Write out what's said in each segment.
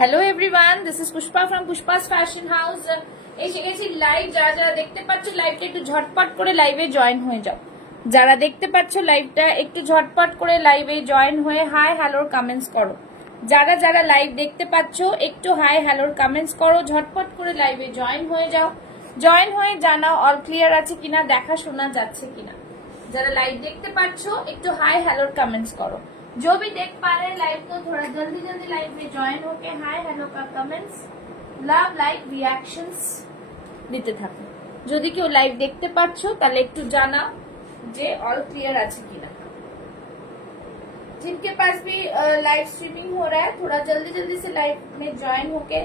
Hello everyone, this is Pushpa from Pushpa's fashion house. এসে গেছি live. যারা যারা দেখতে পাচ্ছ লাইভটা একটু ঝটপট করে লাইভে জয়েন হয়ে যাও। যারা দেখতে পাচ্ছ লাইভটা একটু ঝটপট করে লাইভে জয়েন হয়ে হাই হ্যালোর কমেন্টস করো। যারা যারা লাইভ দেখতে পাচ্ছ একটু হাই হ্যালোর কমেন্টস করো, ঝটপট করে লাইভে জয়েন হয়ে যাও। জয়েন হয়ে জানাও অল ক্লিয়ার আছে কিনা, দেখা শোনা যাচ্ছে কিনা। যারা लाइव देखते पाচ্ছো একটু हाई हेलो कमेंट्स करो। जो भी देख पा रहे हैं लाइव को थोड़ा जल्दी जल्दी लाइव में ज्वाइन होके हाई हेलो का कमेंट्स লাভ লাইক রিঅ্যাকশনস দিতে থাকো। যদি কেউ লাইভ দেখতে পাচ্ছো তাহলে একটু জানাও যে অল क्लियर আছে কিনা। जिनके पास भी लाइव स्ट्रीमिंग हो रहा है थोड़ा जल्दी जल्दी से लाइव में ज्वाइन होके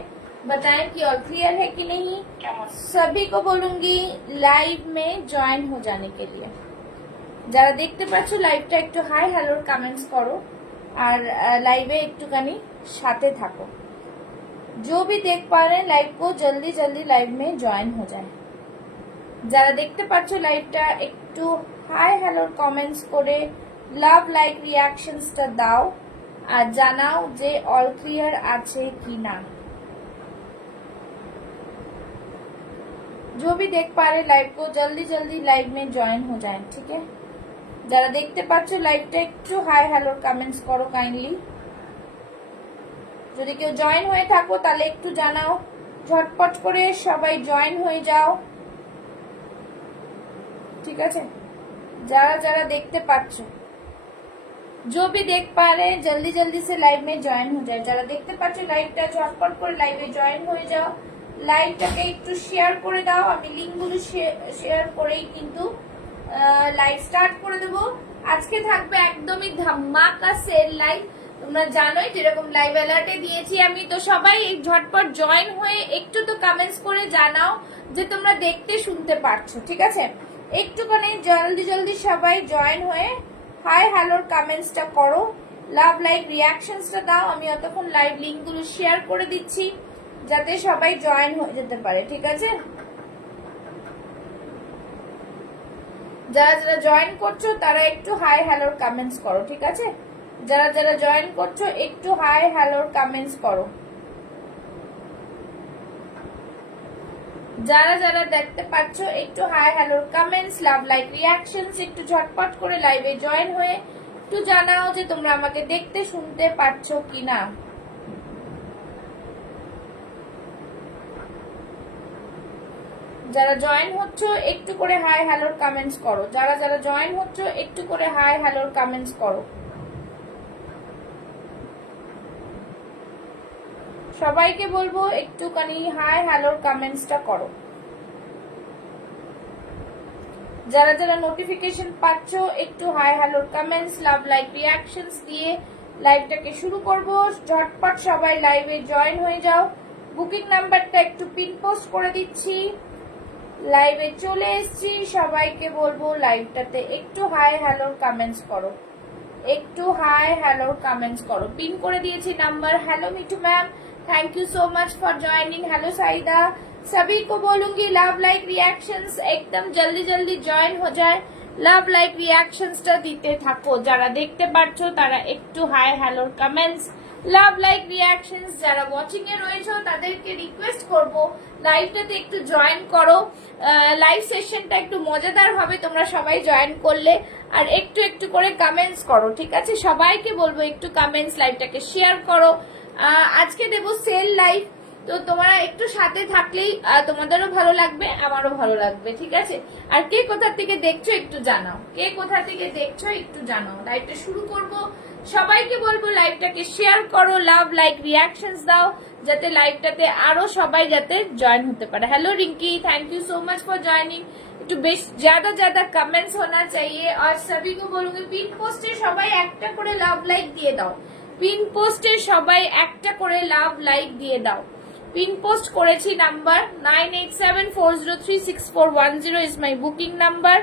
बताएं कि ऑल क्लियर है कि नहीं। सभी को बोलूंगी लाइव में ज्वाइन हो जाने के लिए। যারা দেখতে পাচ্ছ লাইভটা একটু হাই হ্যালোর কমেন্টস করো আর লাইভে একটুখানি সাথে থাকো। जो भी देख पा रहे हैं लाइव को जल्दी जल्दी लाइव में ज्वाइन हो जाए। যারা দেখতে পাচ্ছ লাইভটা একটু হাই হ্যালোর কমেন্টস করে লাভ লাইক রিঅ্যাকশনসটা দাও আর জানাও যে অল ক্লিয়ার আছে কিনা। जो भी देख पा रहे लाइव को जल्दी जल्दी लाइव में ज्वाइन हो जाए, ठीक है। যারা দেখতে পাচ্ছ লাইভটা একটু হাই হ্যালো কমেন্টস করো কাইন্ডলি। যদি কেউ জয়েন হয়ে থাকো তাহলে একটু জানাও, ঝটপট করে সবাই জয়েন হয়ে যাও, ঠিক আছে। যারা যারা দেখতে পাচ্ছ जो भी देख पा रहे हैं जल्दी जल्दी से लाइव में ज्वाइन हो जाए। যারা দেখতে পাচ্ছ লাইভটা ঝটপট করে লাইভে জয়েন হয়ে যাও। লাইভটাকে একটু শেয়ার করে দাও। আমি লিংকগুলো শেয়ার করেই কিন্তু লাইভ স্টার্ট করে দেব। আজকে থাকবে একদমই ধামাকা সেল লাইভ। তোমরা জানোই যেরকম লাইভ অ্যালার্টে দিয়েছি আমি, তো সবাই ঝটপট জয়েন হয়ে একটু তো কমেন্টস করে জানাও যে তোমরা দেখতে শুনতে পারছো, ঠিক আছে। একটুখানি জলদি জলদি সবাই জয়েন হয়ে হাই হ্যালোর কমেন্টসটা করো, লাভ লাইক রিঅ্যাকশনসটা দাও। আমি অতক্ষণ লাইভ লিংকগুলো শেয়ার করে দিচ্ছি যাতে সবাই জয়েন হয়ে যেতে পারে, ঠিক আছে। যারা যারা জয়েন করছো তারা একটু হাই হ্যালোর কমেন্টস করো, ঠিক আছে। যারা যারা জয়েন করছো একটু হাই হ্যালোর কমেন্টস করো। যারা যারা দেখতে পাচ্ছ একটু হাই হ্যালোর কমেন্টস লাভ লাইক রিঅ্যাকশনস একটু ঝটপট করে লাইভে জয়েন হয়ে একটু জানাও যে তোমরা আমাকে দেখতে শুনতে পাচ্ছো কিনা। যারা জয়েন হচ্ছ একটু করে হাই হ্যালোর কমেন্টস করো। যারা যারা জয়েন হচ্ছ একটু করে হাই হ্যালোর কমেন্টস করো। সবাইকে বলবো একটুখানি হাই হ্যালোর কমেন্টসটা করো। যারা যারা নোটিফিকেশন পাচ্ছ একটু হাই হ্যালোর কমেন্টস লাভ লাইক রিঅ্যাকশনস দিয়ে লাইভটাকে শুরু করব। ঝটপট সবাই লাইভে জয়েন হয়ে যাও। বুকিং নাম্বারটা একটু পিন পোস্ট করে দিচ্ছি। লাইভে চলে এসেছি, সবাইকে বলবো লাইভটাতে একটু হাই হ্যালোর কমেন্টস করো, একটু হাই হ্যালোর কমেন্টস করো। পিন করে দিয়েছি number. Hello Mithu ma'am, thank you so much for joining. Hello Saida, सभी को बोलूंगी लव लाइक रिएक्शंस एकदम जल्दी जल्दी ज्वाइन हो जाए। लव लाइक रिएक्शंसটা দিতে থাকো। যারা দেখতে পাচ্ছো তারা একটু হাই হ্যালোর কমেন্টস লাভ লাইক রিঅ্যাকশনস। যারা ওয়াচিং এ রয়েছে তাদেরকে রিকোয়েস্ট করব লাইভটাতে একটু জয়েন করো। লাইভ সেশনটা একটু মজাদার হবে তোমরা সবাই জয়েন করলে। আর একটু একটু করে কমেন্টস করো, ঠিক আছে। সবাইকে বলবো একটু কমেন্টস লাইভটাকে শেয়ার করো। আজকে দেব সেল লাইভ, তো তোমরা একটু সাথে থাকলেই তোমাদেরও ভালো লাগবে আমারও ভালো লাগবে, ঠিক আছে। আর কে কোথা থেকে দেখছো একটু জানাও, কে কোথা থেকে দেখছো একটু জানাও। লাইভটা শুরু করব। সবাইকে বলবো লাইভটাকে শেয়ার করো, লাভ লাইক রিঅ্যাকশনস দাও যাতে লাইভটাতে আরো সবাই যাতে জয়েন হতে পারে। Hello Rinki, thank you so much for joining. একটু বেশ ज्यादा कमेंट्स होना चाहिए और सभी को बोलूंगी पिन পোস্টে সবাই একটা করে লাভ লাইক দিয়ে দাও। পিন পোস্টে সবাই একটা করে লাভ লাইক দিয়ে দাও। পিন পোস্ট করেছি number 9874036410 is my booking number.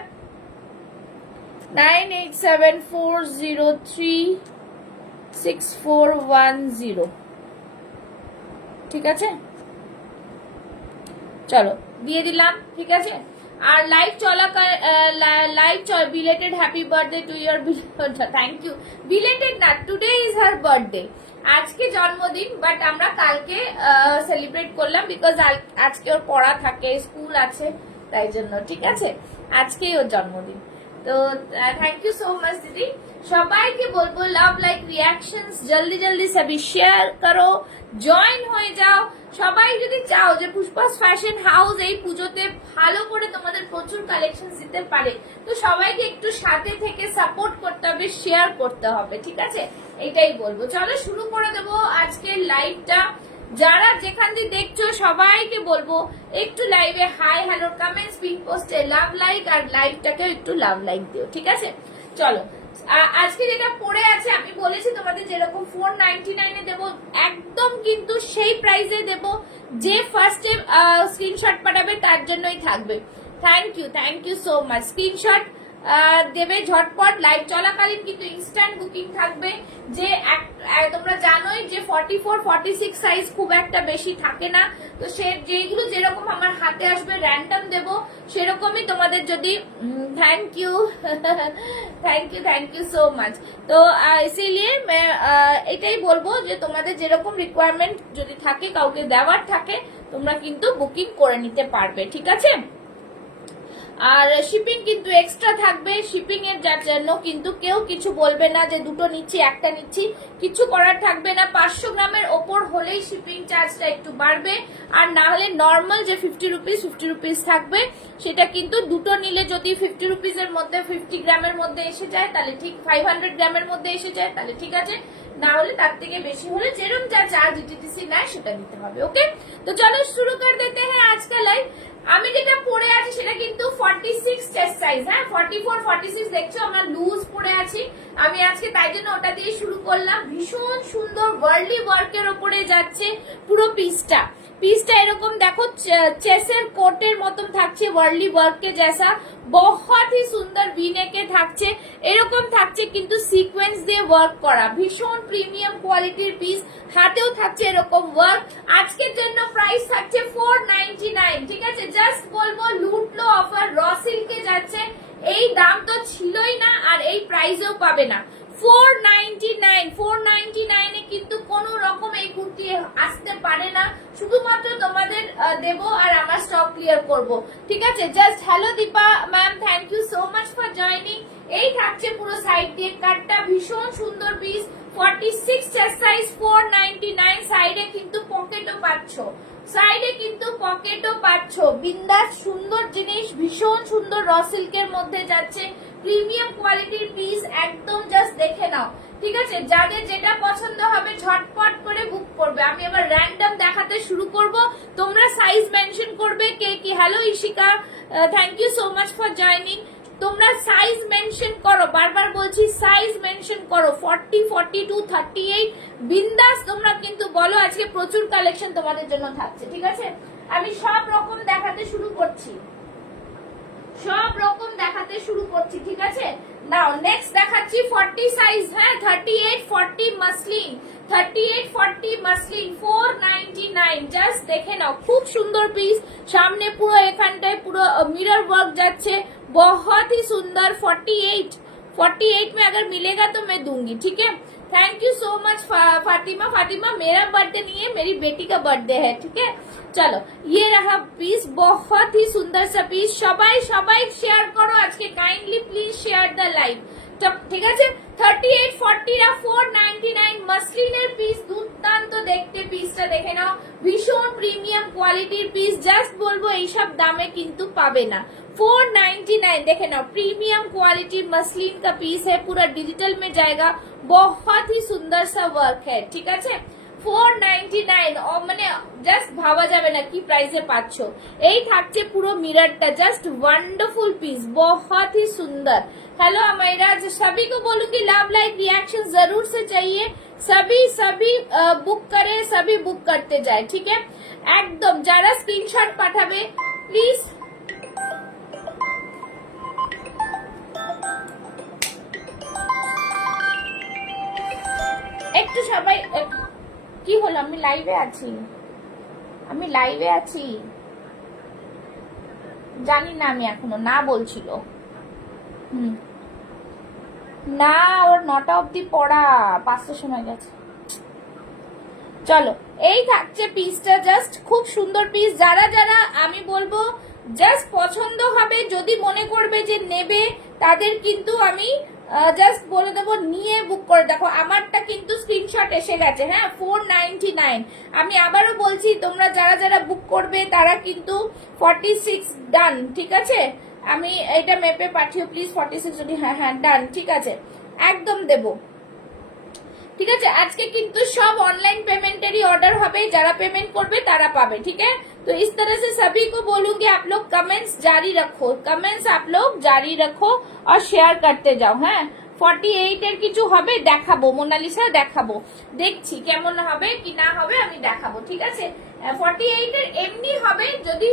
9874036410, ঠিক আছে। চলো দিয়ে দিলাম, ঠিক আছে। আর লাইভ চলাকার live belated happy birthday to ইয়ার। Thank you. বিলেটেড না, টুডে ইজ হার বার্থডে। আজকে জন্মদিন, বাট আমরা কালকে সেলিব্রেট করলাম বিকজ আজকে ওর পড়া থাকে, স্কুল আছে, তাই জন্য। ঠিক আছে, আজকেই ওর জন্মদিন। তো থ্যাংক ইউ সো মাচ দিদি। সবাইকে বলবো লাভ লাইক রিয়াকশনস জলদি জলদি সবই শেয়ার করো, জয়েন হয়ে যাও। সবাই যদি চাও যে পুষ্পাস ফ্যাশন হাউস এই পুজোতে ভালো করে তোমাদের প্রচুর কালেকশন দিতে পারে, তো সবাইকে একটু সাথে থেকে সাপোর্ট করতে হবে, শেয়ার করতে হবে। ঠিক আছে, এটাই বলবো। চলো শুরু করে দেবো আজকের লাইভটা। যারা যেখান দিয়ে দেখছো সবাইকে বলবো একটু লাইভে হাই হ্যালো কমেন্টস, পিন পোস্টে লাভ লাইক, আর লাইভটাকে একটু লাভ লাইক দিও। ঠিক আছে, চলো। আজকে যেটা পড়ে আছে আমি বলেছি তোমাদের যেরকম 499 এ দেবো, একদম কিন্তু সেই প্রাইসে দেবো। যে ফার্স্টে স্ক্রিনশট পাঠাবে তার জন্যই থাকবে। Thank you so much. Screenshot দেবে ঝটপট, লাইভ চলাকালীন কিন্তু ইনস্ট্যান্ট বুকিং থাকবে। যে তোমরা জানোই যে 44 46 সাইজ খুব একটা বেশি থাকে না, তো সে যেগুলো যেরকম আমার হাতে আসবে র্যান্ডম দেবো সেরকমই তোমাদের। যদি থ্যাংক ইউ সো মাচ। তো ইসিলিয়ে এটাই বলবো যে তোমাদের যেরকম রিকোয়ারমেন্ট যদি থাকে, কাউকে দেওয়ার থাকে, তোমরা কিন্তু বুকিং করে নিতে পারবে। ঠিক আছে, আর শিপিং কিন্তু এক্সট্রা থাকবে। শিপিং এর জন্য কিন্তু কেউ কিছু বলবে না যে দুটো নিচ্ছি একটা নিচ্ছি, কিছু করার থাকবে না। 500 গ্রামের ওপর হলেই শিপিং চার্জটা একটু বাড়বে, আর না হলে নর্মাল যে 50 রুপিস থাকবে সেটা কিন্তু দুটো নিলে যদি 50 রুপিসের মধ্যে 50 গ্রামের মধ্যে এসে যায় তাহলে ঠিক, 500 গ্রামের মধ্যে এসে যায় তাহলে ঠিক আছে, না হলে তার থেকে বেশি হলে যেরকম যা চার্জ ডিটিসি নেয় সেটা দিতে হবে। ওকে, তো চলো শুরু করে দিতে হ্যাঁ আজকাল লাইভ। আমি যেটা পরে আছি সেটা কিন্তু 46 চেস্ট সাইজ, হ্যাঁ 44 46 দেখছো আমরা লুজ পরে আছি। আমি আজকে তাই জন্য ওটা দিয়ে শুরু করলাম। ভীষণ সুন্দর ওয়ার্লি ওয়ার্কের ওপরে যাচ্ছে পুরো পিসটা। এরকম দেখো চেসের কোটের মতন থাকছে, ওয়ার্লি ওয়ার্ক के जैसा बहुत ही সুন্দর ভিনেকে থাকছে। এরকম থাকছে কিন্তু সিকোয়েন্স দিয়ে ওয়ার্ক করা, ভীষণ প্রিমিয়াম কোয়ালিটির পিস। হাতেও থাকছে এরকম ওয়ার্ক। আজকের জন্য প্রাইস থাকছে 499। ঠিক আছে, জাস্ট বলবো লুটলো অফার, র সিল্কে যাচ্ছে। এই দাম তো ছিলই না, আর এই প্রাইসেও পাবে না। 499 এ কিন্তু কোনো রকম এই কুর্তি আসতে পারে না। শুধুমাত্র তোমাদের দেব আর আমার স্টক ক্লিয়ার করব। ঠিক আছে, just hello Dipa ma'am, thank you so much for joining. এই থাকছে পুরো সাইড দিয়ে কাটটা, ভীষণ সুন্দর পিস। 46 chest size, 499। সাইডে কিন্তু পকেটও পাচ্ছ, বিন্দাস সুন্দর জিনিস, ভীষণ সুন্দর র সিল্কের মধ্যে যাচ্ছে, প্রিমিয়াম কোয়ালিটির পিস, একদম জাস্ট দেখে নাও। ঠিক আছে, যাদের যেটা পছন্দ হবে ঝটপট করে বুক করবে। আমি আবার র্যান্ডম দেখাতে শুরু করব, তোমরা সাইজ মেনশন করবে কে কি। Hello Ishika, thank you so much for joining. তোমরা সাইজ মেনশন করো, বারবার বলছি সাইজ মেনশন করো, 40 42 38 বিন্দাস তোমরা কিন্তু বলো। আজকে প্রচুর কালেকশন তোমাদের জন্য থাকছে। ঠিক আছে, আমি সব রকম দেখাতে শুরু করছি। ঠিক আছে, নাও নেক্সট দেখাচ্ছি 40 সাইজ, হ্যাঁ 38 40 মাসলিন, 499। জাস্ট দেখে নাও, খুব সুন্দর পিস। সামনে পুরো এখানটায় পুরো मिरर वर्क যাচ্ছে, बहुत ही सुंदर। 48 में अगर मिलेगा तो मैं दूंगी। ठीक है, thank you so much Fatima. मेरा बर्थडे नहीं है, मेरी बेटी का बर्थडे है। ठीक है, चलो ये रहा पीस, बहुत ही सुंदर सा पीस। সবাই শেয়ার করো আজকে, kindly please share the live. ঠিক আছে, 38 40 রা 499 মাসলিনের পিস, দুর্দান্ত দেখতে পিসটা দেখে নাও, ভীষণ প্রিমিয়াম কোয়ালিটির পিস। জাস্ট বলবো এইসব দামে কিন্তু পাবে না। 499 देखे ना, प्रीमियम क्वालिटी मसलिन का पीस है, पूरा डिजिटल में जाएगा, बहुत ही सुंदर सा वर्क है। ठीक है, 499 মানে জাস্ট ভাবা যাবে না কি প্রাইসে পাচ্ছ। এই থাকছে পুরো মিররটা, জাস্ট ওয়ান্ডারফুল পিস, बहुत ही सुंदर। हेलो अमायरा, सभी को बोलूंगी लव लाइक रिएक्शन जरूर से चाहिए, सभी बुक करे, सभी बुक करते जाए। ठीक है, একদম যারা স্ক্রিনশট পাঠাবে প্লিজ একটু সবাই। কি হলো, আমি লাইভে আছি, জানি না, আমি এখনো না বলছিল। না, ওর 9টা অব্দি পড়া, 5টার সময় গেছে। চলো, এই থাকছে পিসটা, জাস্ট খুব সুন্দর পিস। যারা যারা আমি বলবো জাস্ট পছন্দ হবে, যদি মনে করবে যে নেবে, তাদের কিন্তু আমি জাস্ট বলে দেবো নিয়ে বুক করে দেখো। আমারটা কিন্তু স্ক্রিনশট এসে গেছে, হ্যাঁ, 499। আমি আবারও বলছি, তোমরা যারা যারা বুক করবে তারা কিন্তু 46 ডান, ঠিক আছে? আমি এটা মেপে পাঠিও প্লিজ, 46 যদি, হ্যাঁ হ্যাঁ ডান, ঠিক আছে, একদম দেবো, ঠিক আছে। আজকে কিন্তু সব ऑनलाइन पेमेंटेरी ऑर्डर হবে, যারা পেমেন্ট করবে তারা পাবে, ठीक है। तो इस तरह से सभी को बोलूंगी, आप लोग कमेंट्स जारी रखो, कमेंट्स आप लोग जारी रखो और शेयर करते जाओ, হ্যাঁ। 48 এর কিছু হবে দেখাবো, মোনালিসা দেখাবো, দেখছি কেমন হবে কি না হবে, আমি দেখাবো, ঠিক আছে। 48 এর এমনি হবে, যদি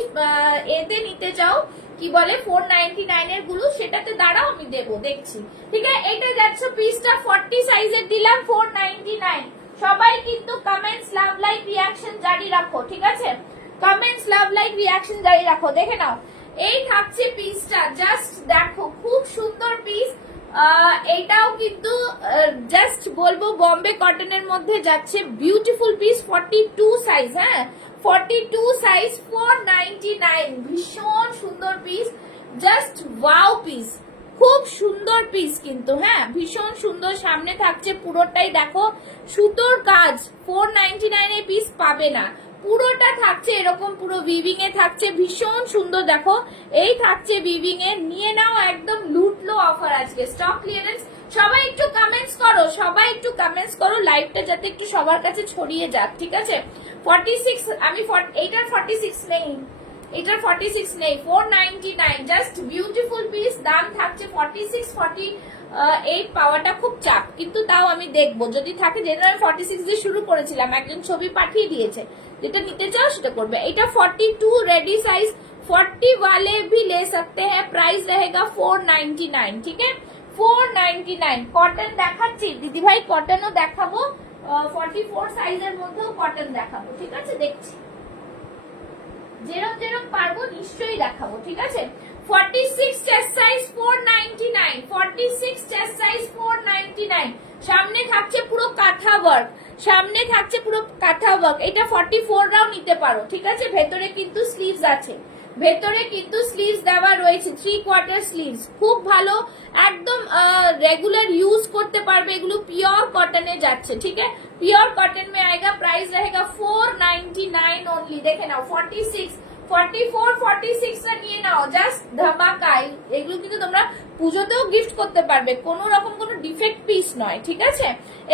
এতে নিতে চাও কি বলে 499 এর গুলো, সেটাতে দাঁড়াও আমি দেবো, দেখছি, ঠিক আছে। এটা যাচ্ছে পিসটা 40 সাইজের দিলাম 499। সবাই কিন্তু কমেন্টস, লাভ, লাইক, রিয়াকশন জারি রাখো, ঠিক আছে। কমেন্টস, লাভ, লাইক, রিয়াকশন জারি রাখো, দেখে নাও। এই থাকছে পিসটা, জাস্ট দেখো খুব সুন্দর পিস। এটাও কিন্তু জাস্ট বলবো বম্বে কটনের মধ্যে যাচ্ছে, বিউটিফুল পিস, 42 সাইজ, হ্যাঁ 42 সাইজ, 499, ভীষণ সুন্দর পিস, জাস্ট ওয়াও পিস, খুব সুন্দর পিস কিন্তু, হ্যাঁ ভীষণ সুন্দর। সামনে থাকছে পুরোটাই দেখো সুতোর কাজ, 499 এ পিস পাবে না, পুরোটা থাকছে এরকম, পুরো উইভিং এ থাকছে, ভীষণ সুন্দর। দেখো এই থাকছে উইভিং এ, নিয়ে নাও, একদম লুটলো অফার আজকে, স্টক ক্লিয়ারেন্স। সবাই একটু কমেন্টস করো, সবাই একটু কমেন্টস করো, লাইভটা যাতে একটু সবার কাছে ছড়িয়ে যাক, ঠিক আছে। 46, আমি এইটার 46 নেই, এটার 46 নেই, 499, জাস্ট বিউটিফুল পিস। দাম থাকছে 46, 48 পাওয়াটা খুব চাপ, কিন্তু তাও আমি দেখবো যদি থাকে, যেটা আমি 46 দিয়ে শুরু করেছিলাম, একজন ছবি পাঠিয়ে দিয়েছে, যেটা নিতে চাও সেটা করবে। এটা 42 रेडी साइज, 40 वाले भी ले सकते हैं, प्राइस रहेगा 499, ठीक है 499। কটন দেখাচ্ছি দিদি ভাই, কটনও দেখাবো, 44 সাইজের মধ্যেও কটন দেখাবো, ঠিক আছে, দেখছি যেরকম যেরকম পারবো নিশ্চয়ই দেখাবো, ঠিক আছে। 46 চেস্ট সাইজ 499, 46 চেস্ট সাইজ 499। সামনে থাকছে পুরো কাঁথা ওয়ার্ক, সামনে থাকছে পুরো কাঁথা ওয়ার্ক। এটা 44 রাও নিতে পারো, ঠিক আছে। ভেতরে কিন্তু স্লিভস আছে, ভেতরে কিন্তু স্লিভস দেওয়া রয়েছে, 3/4 স্লিভস, খুব ভালো, একদম রেগুলার ইউজ করতে পারবে। এগুলো পিওর কটনে যাচ্ছে, ঠিক আছে, পিওর কটন में आएगा, प्राइस रहेगा 499 ओनली। দেখে নাও 46, 44, 46 টা নিয়ে নাও, জাস্ট ধামাকা। এগুলো কিন্তু তোমরা পুজোতেও গিফট করতে পারবে, কোনো রকম কোনো ডিফেক্ট পিস নয়, ঠিক আছে।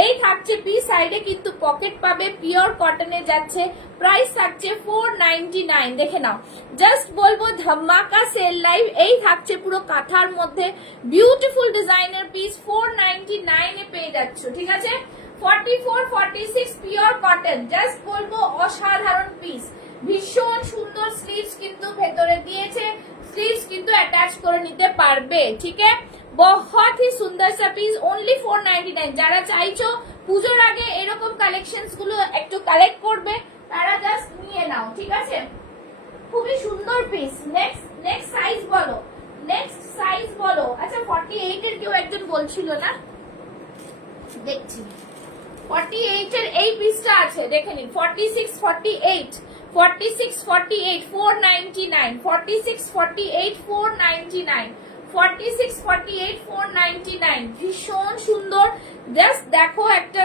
এই থাকছে পিস, সাইডে কিন্তু পকেট পাবে, পিওর কটনে যাচ্ছে, প্রাইস থাকছে 499। দেখে নাও, জাস্ট বলবো ধামাকা সেল লাইভ। এই থাকছে পুরো কাঁথার মধ্যে বিউটিফুল ডিজাইনার পিস, 499 এ পেয়ে যাচ্ছ, ঠিক আছে। 44, 46 পিওর কটন, জাস্ট বলবো অসাধারণ পিস, ভীষণ সুন্দর। স্লিভস কিন্তু ভেতরে দিয়েছে, স্লিভস কিন্তু অ্যাটাচ করে নিতে পারবে, ঠিক আছে। बहुत ही সুন্দর সা পিস, অনলি 499। যারা চাইছো পুজোর আগে এরকম কালেকশনস গুলো একটু কালেক্ট করবে, তারা জাস্ট নিয়ে নাও, ঠিক আছে, খুবই সুন্দর পিস। নেক্সট সাইজ বলো, নেক্সট সাইজ বলো। আচ্ছা 48 এর কেউ একজন বলছিল না, দেখছি 48 এর এই পিসটা আছে, দেখে নিন। 46, 48, 46, 48, 499, 46, 48, 499, 46, 48, 499, ভীষণ সুন্দর। জাস্ট দেখো একটা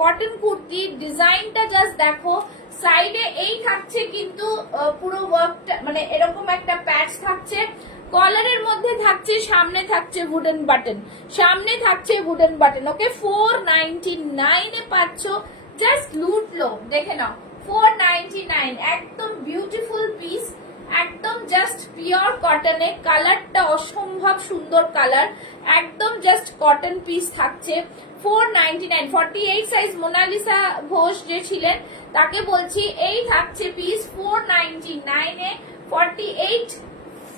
কটন কুর্তি, ডিজাইনটা জাস্ট দেখো। সাইডে এই থাকছে কিন্তু পুরো ওয়ার্কটা, মানে এরকম একটা প্যাচ থাকছে, কলারের মধ্যে থাকছে, সামনে থাকছে উডেন বাটন, সামনে থাকছে উডেন বাটন, ওকে। 499 এ পাচ্ছ, জাস্ট লুটলো, দেখে নাও 499, একদম বিউটিফুল পিস, একদম জাস্ট পিওর কটনে, কালারটা অসম্ভব সুন্দর কালার, একদম জাস্ট কটন পিস থাকছে 499। 48 সাইজ মোনালিসা ঘোষ যে ছিলেন তাকে বলছি, এই থাকছে পিস 499 এ। 48,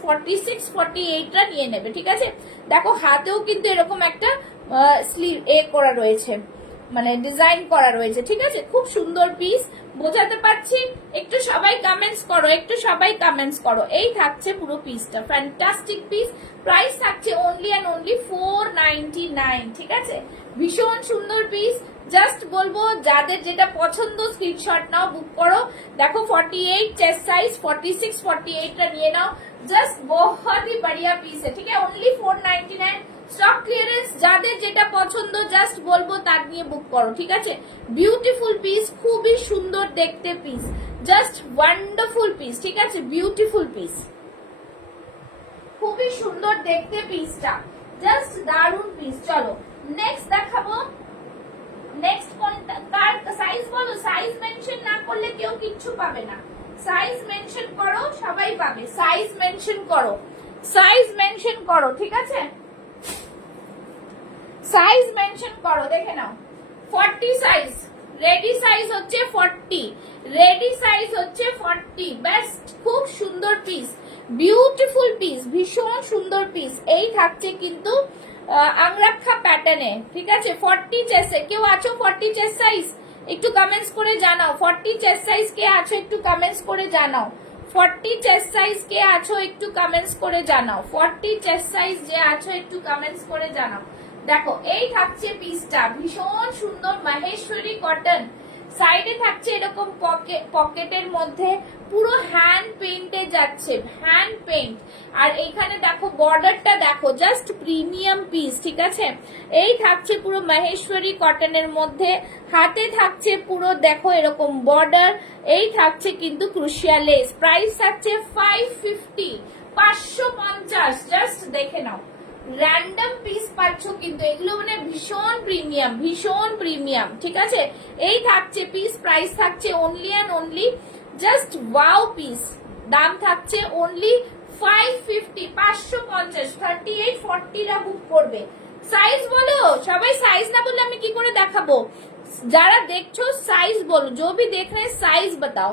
46, 48 টা নিয়ে নেবে, ঠিক আছে। দেখো হাতেও কিন্তু এরকম একটা স্লিভ করা রয়েছে, মানে ডিজাইন করা রয়েছে, ঠিক আছে, খুব সুন্দর পিস। বোঝাতে পারছি? একটু সবাই কমেন্টস করো, একটু সবাই কমেন্টস করো। এই থাকছে পুরো পিসটা, ফ্যান্টাস্টিক পিস, প্রাইস থাকছে অনলি অ্যান্ড অনলি 499, ঠিক আছে, ভীষণ সুন্দর পিস। জাস্ট বলবো যাদের যেটা পছন্দ স্ক্রিনশট নাও, বুক করো। দেখো 48 চেস্ট সাইজ, 46 48 টা নিয়ে নাও। জাস্ট बहुत ही बढ़िया पीस है, ठीक है। Only 499 stock clearance. যাদের যেটা পছন্দ জাস্ট বলবো তার নিয়ে বুক করো, ঠিক আছে। বিউটিফুল পিস, খুবই সুন্দর দেখতে পিস, জাস্ট ওয়ান্ডারফুল পিস, ঠিক আছে। বিউটিফুল পিস, খুবই সুন্দর দেখতে পিসটা, জাস্ট দারুন পিস। চলো নেক্সট দেখাবো। নেক্সট কোনটা, কার সাইজ বলো, সাইজ মেনশন না করলে কেউ কিচ্ছু পাবে না। সাইজ মেনশন করো, সবাই পাবে। সাইজ মেনশন করো, সাইজ মেনশন করো, ঠিক আছে। সাইজ মেনশন করো, দেখে নাও। 40 সাইজ, রেডি সাইজ হচ্ছে 40, রেডি সাইজ হচ্ছে 40। বেস্ট, খুব সুন্দর পিস, বিউটিফুল পিস, ভীষণ সুন্দর পিস। এই থাকছে কিন্তু আংরাক্ষা প্যাটার্নে, ঠিক আছে। 40 চেস্টে কেউ আছো 40 চেস্ট সাইজ, একটু কমেন্টস করে জানাও। 40 চেস্ট সাইজ কে আছো একটু কমেন্টস করে জানাও। 40 চেস্ট সাইজ কে আছো একটু কমেন্টস করে জানাও। 40 চেস্ট সাইজ যে আছো একটু কমেন্টস করে জানাও। দেখো এই থাকছে পিসটা, ভীষণ সুন্দর মাহেশ্বরী কটন। সাইডে থাকছে এরকম পকেটের মধ্যে পুরো হ্যান্ড পেইন্টে যাচ্ছে, হ্যান্ড পেইন্ট। আর এইখানে দেখো বর্ডারটা দেখো, জাস্ট প্রিমিয়াম পিস, ঠিক আছে। এই থাকছে পুরো মাহেশ্বরী কটনের মধ্যে, হাতে থাকছে পুরো দেখো এরকম বর্ডার। এই থাকছে কিন্তু ক্রুশিয়া লেস। প্রাইস থাকছে 550, 550। জাস্ট দেখে নাও, র্যান্ডম পিস পাচ্ছ কিন্তু এগুলো মানে ভীষণ প্রিমিয়াম, ভীষণ প্রিমিয়াম, ঠিক আছে। এই থাকছে পিস, প্রাইস থাকছে only and only just wow piece. দাম থাকছে অনলি 550, 550। 38 40 রা বুক করবে। সাইজ বলো সবাই, সাইজ না বললে আমি কি করে দেখাবো। যারা দেখছো সাইজ বলো, जो भी देख रहे हैं साइज बताओ।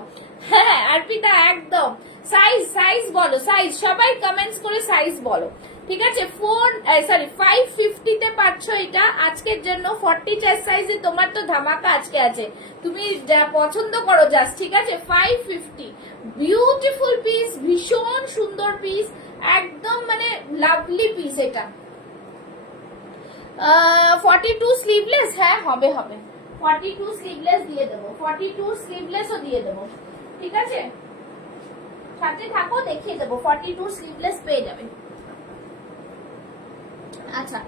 হ্যাঁ অর্পিতা একদম, সাইজ সাইজ বলো, সাইজ সবাই কমেন্টস করে সাইজ বলো, ঠিক আছে। 550 তে পাচ্ছ এটা আজকের জন্য। 40 চেস্ট সাইজে তোমার তো ধামাকা আজকে আছে, তুমি যা পছন্দ করো জাস্ট, ঠিক আছে। 550, বিউটিফুল পিস, ভীষণ সুন্দর পিস, একদম মানে লাভলি পিস এটা। 42 স্লিভলেস, হ্যাঁ হবে হবে। 42 স্লিভলেস দিয়ে দেবো, 42 স্লিভলেসও দিয়ে দেবো, ঠিক আছে। সাথে থাকো, দেখিয়ে দেবো। 42 স্লিভলেস পেয়ে যাবে। আচ্ছা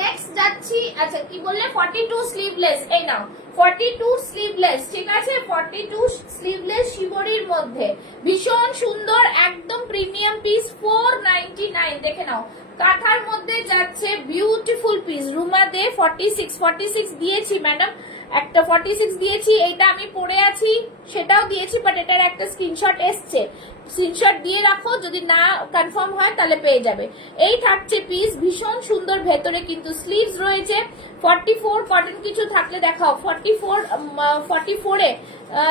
নেক্সট যাচ্ছি। আচ্ছা কি বললে, 42 স্লিভলেস, এই নাও 42 স্লিভলেস, ঠিক আছে। 42 স্লিভলেস শিবরির মধ্যে, ভীষণ সুন্দর, একদম প্রিমিয়াম পিস। 499, দেখে নাও। কাঁথার মধ্যে যাচ্ছে, বিউটিফুল পিস। রুমা দে 46 দিয়েছি ম্যাডাম, একটা 46 দিয়েছি। এইটা আমি পরে আছি সেটাও দিয়েছি, বাট এটার একটা স্ক্রিনশট এসছে, স্ক্রিনশট দিয়ে রাখো, যদি না কনফার্ম হয় তাহলে পেয়ে যাবে। এই থাকছে পিস, ভীষণ সুন্দর। ভেতরে কিন্তু স্লিভস রয়েছে। 44 কটন কিছু থাকলে দেখাও। 44 এ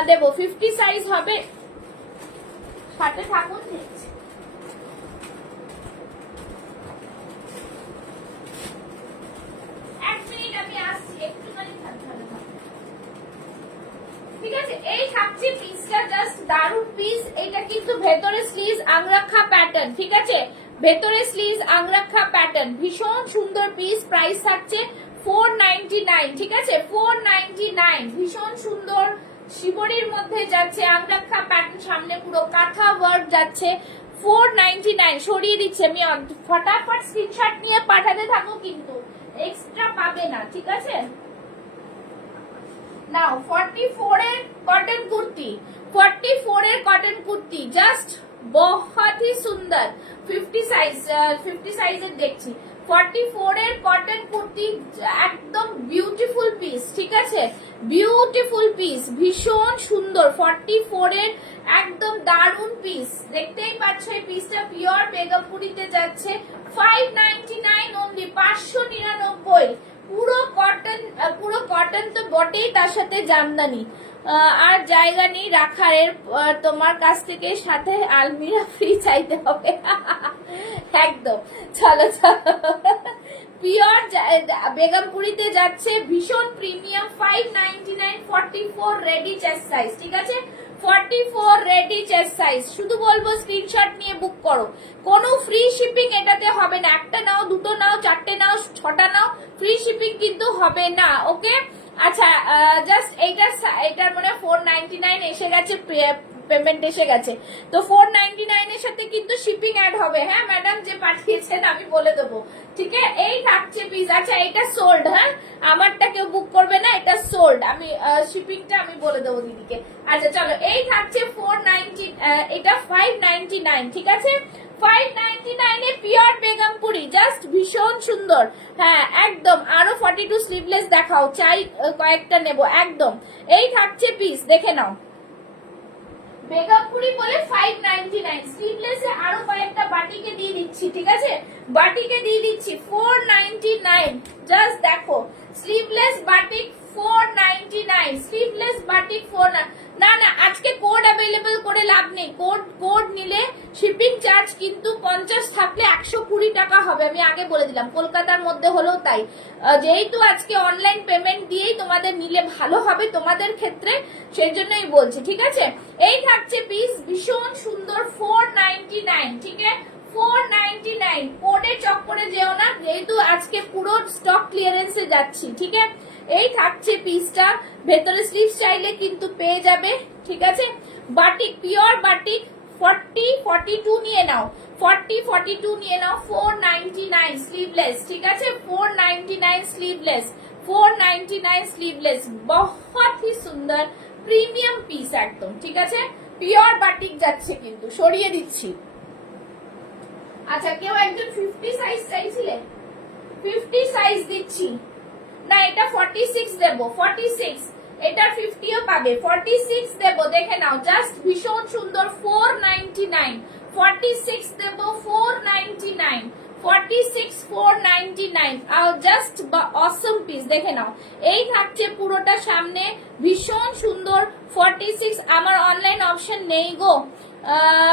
দেবো, 50 সাইজ হবে। সাথে থাকুন, দেখছি। এক মিনিট আমি আসছি, একটুখানি ঠিক আছে। এই থাকছে পিসটা, জাস্ট দারুন পিস। এটা কিন্তু ভেতরে স্লিভস আংরাক্ষা প্যাটার্ন, ঠিক আছে। ভেতরে স্লিভস আংরাক্ষা প্যাটার্ন, ভীষণ সুন্দর পিস। প্রাইস থাকছে 499, ঠিক আছে। 499, ভীষণ সুন্দর। শিবরির মধ্যে যাচ্ছে আংরাক্ষা প্যাটার্ন, সামনে পুরো কাঁথা ওয়ার্ক যাচ্ছে। 499 সরিয়ে দিচ্ছে আমি। ফটাফট স্ক্রিনশট নিয়ে পাঠাতে থাকো, কিন্তু এক্সট্রা পাবে না, ঠিক আছে। নাও 44 এর কটন কুর্তি, 44 এর কটন কুর্তি, জাস্ট बहुत ही সুন্দর। 50 সাইজের দেখছি। 44 এর কটন কুর্তি, একদম বিউটিফুল পিস, ঠিক আছে। বিউটিফুল পিস, ভীষণ সুন্দর। 44 এর একদম দারুন পিস, দেখতেই পাচ্ছ। এই পিসটা পিওর বেগমপুরিতে যাচ্ছে। 599 অনলি, 599। পুরো কটন তো বটেই, তার সাথে জামদানি। আর জায়গা নেই রাখার, তোমার কাছ থেকে সাথে আলমিরা ফ্রি চাইতে হবে। একদম, চলো চলো। পিওর বেগমপুরিতে যাচ্ছে, ভীষণ প্রিমিয়াম। 599, 44 রেডি চেস্ট সাইজ, ঠিক আছে। 44 রেডি চেস্ট সাইজ। শুধু বলবো স্ক্রিনশট নিয়ে বুক করো। কোনো ফ্রি শিপিং এটাতে হবে না। একটা নাও, দুটো নাও, চারটে নাও, 6টা নাও, ফ্রি শিপিং কিন্তু হবে না, ওকে। আচ্ছা জাস্ট এইটার মানে 499 এসে গেছে, পেমেন্ট এসে গেছে। তো 499 এর সাথে কিন্তু শিপিং অ্যাড হবে। হ্যাঁ ম্যাডাম, যে পাঠিয়েছেন আমি বলে দেবো, ঠিক আছে? এই থাকছে পিস। আচ্ছা এটা সোল্ড, হ্যাঁ আমারটা কেউ বুক করবে না, এটা সোল্ড। আমি শিপিংটা আমি বলে দেবো দিদিকে। আচ্ছা চলো, এই থাকছে 490, এটা 599, ঠিক আছে? 599 এ পিওর বেগমপুরি, জাস্ট ভীষণ সুন্দর। হ্যাঁ একদম। আরো 42 স্লিভলেস দেখাও, চাই কয়েকটা নেব একদম। এই থাকছে পিস, দেখে নাও। বেগমপুরি বলে 599, স্লিভলেসে আরো কয়েকটা বাটিকে দিয়ে দিচ্ছি, ঠিক আছে? বাটিকে দিয়ে দিচ্ছি 499, জাস্ট দেখো। Sleeveless batik 499, sleeveless batik 4। না না, আজকে কোড অ্যাভেলেবল করে লাভ নেই। কোড নিলে শিপিং চার্জ কিন্তু 50 থাকলে 120 টাকা হবে, আমি আগে বলে দিলাম। কলকাতার মধ্যে হলেও তাই। যেহেতু আজকে অনলাইন পেমেন্ট দিয়েই তোমাদের নিলে ভালো হবে তোমাদের ক্ষেত্রে, সেই জন্যই বলছি, ঠিক আছে? এই থাকছে পিস, ভীষণ সুন্দর, 499, ঠিক আছে? 499, কোডে চক্করে যেও না, যেহেতু আজকে পুরো স্টক ক্লিয়ারেন্সে যাচ্ছি, ঠিক আছে? এই থাকছে পিসটা, ভেতরে স্লিভস চাইলে কিন্তু পেয়ে যাবে, ঠিক আছে? বাটিক, পিওর বাটিক, 40-42 নিয়ে নাও, 40-42 নিয়ে নাও। 499 স্লিভলেস, ঠিক আছে? 499 স্লিভলেস, 499 স্লিভলেস, বহুত হি সুন্দর প্রিমিয়াম পিস একদম, ঠিক আছে? পিওর বাটিক যাচ্ছে কিন্তু, সরিয়ে দিচ্ছি। আচ্ছা কেউ একজন 50 সাইজ চাইছিলে, 50 সাইজ দিচ্ছি না, এটা 46 দেব, 46, এটা 50ও পাবে, 46 দেব, দেখে নাও, জাস্ট ভীষণ সুন্দর, 499, 46 দেব, 499, 46, 499, আর জাস্ট অসম পিস, দেখে নাও। এই থাকছে পুরোটা সামনে, ভীষণ সুন্দর, 46। আমার অনলাইন অপশন নেই গো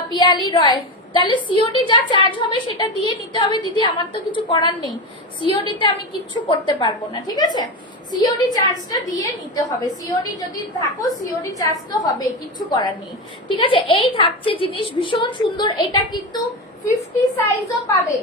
পিয়ালি রয়, তাহলে সিওডি যা চার্জ হবে সেটা দিয়ে নিতে হবে দিদি, আমার তো কিছু করার নেই। সিওডি তে আমি কিচ্ছু করতে পারবো না, ঠিক আছে? সিওডি চার্জটা দিয়ে নিতে হবে, সিওডি যদি থাকো সিওডি চার্জ তো হবে, কিচ্ছু করার নেই, ঠিক আছে? এই থাকছে জিনিস, ভীষণ সুন্দর। এটা কিন্তু 50 সাইজও পাবে,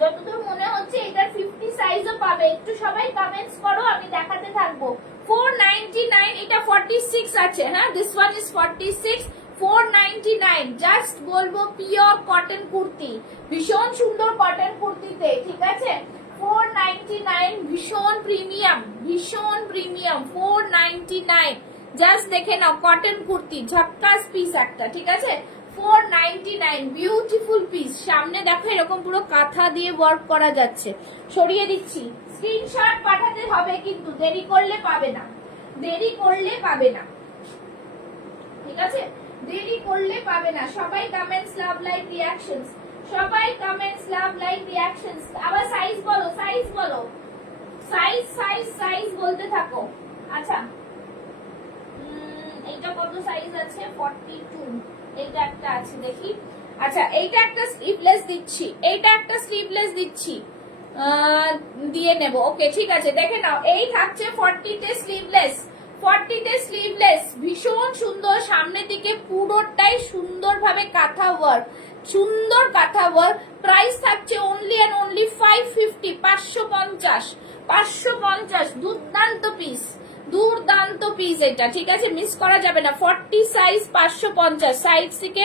যতদূর মনে হচ্ছে এটা 50 সাইজও পাবে। একটু সবাই কমেন্টস করো, আমি দেখাতে থাকবো। 499, এটা 46 আছে, হ্যাঁ দিস ওয়ান ইজ 46, 499, জাস্ট বলবো পিওর কটন কুর্তি, ভীষণ সুন্দর কটন কুর্তিতে, ঠিক আছে? 499, ভীষণ প্রিমিয়াম, ভীষণ প্রিমিয়াম, 499, জাস্ট দেখে নাও, কটন কুর্তি, ঝক্কাস পিস একটা, ঠিক আছে? 499, বিউটিফুল পিস। সামনে দেখো এরকম পুরো কাঁথা দিয়ে ওয়ার্ক করা যাচ্ছে। সরিয়ে দিচ্ছি, স্ক্রিনশট পাঠাতে হবে কিন্তু, দেরি করলে পাবে না, দেরি করলে পাবে না, ঠিক আছে? দেরি করলে পাবে না। সবাই কমেন্টস, লাভ, লাইক, রিঅ্যাকশনস, সবাই কমেন্টস, লাভ, লাইক, রিঅ্যাকশনস। আবার সাইজ বলো, সাইজ বলো, সাইজ সাইজ সাইজ বলতে থাকো। আচ্ছা এইটা কত সাইজ আছে? 42, এইটা একটা আছে, দেখি। আচ্ছা এইটা একটা স্লিভলেস দিচ্ছি, এইটা একটা স্লিভলেস দিচ্ছি, দিয়ে নেব, ওকে ঠিক আছে? দেখে নাও, এই থাকছে 40 তে স্লিভলেস, 40 তে স্লিভলেস, ভীষণ সুন্দর, সামনের দিকে পুরোটাই সুন্দরভাবে কাঁথা ওয়ার্ক, সুন্দর কাঁথা ওয়ার্ক। প্রাইস থাকছে অনলি এন্ড অনলি 550, 550, 550, দুর্দান্ত পিস, দুর্দান্ত পিস এটা, ঠিক আছে? মিস করা যাবে না। 40 সাইজ, 550 সাইজ থেকে।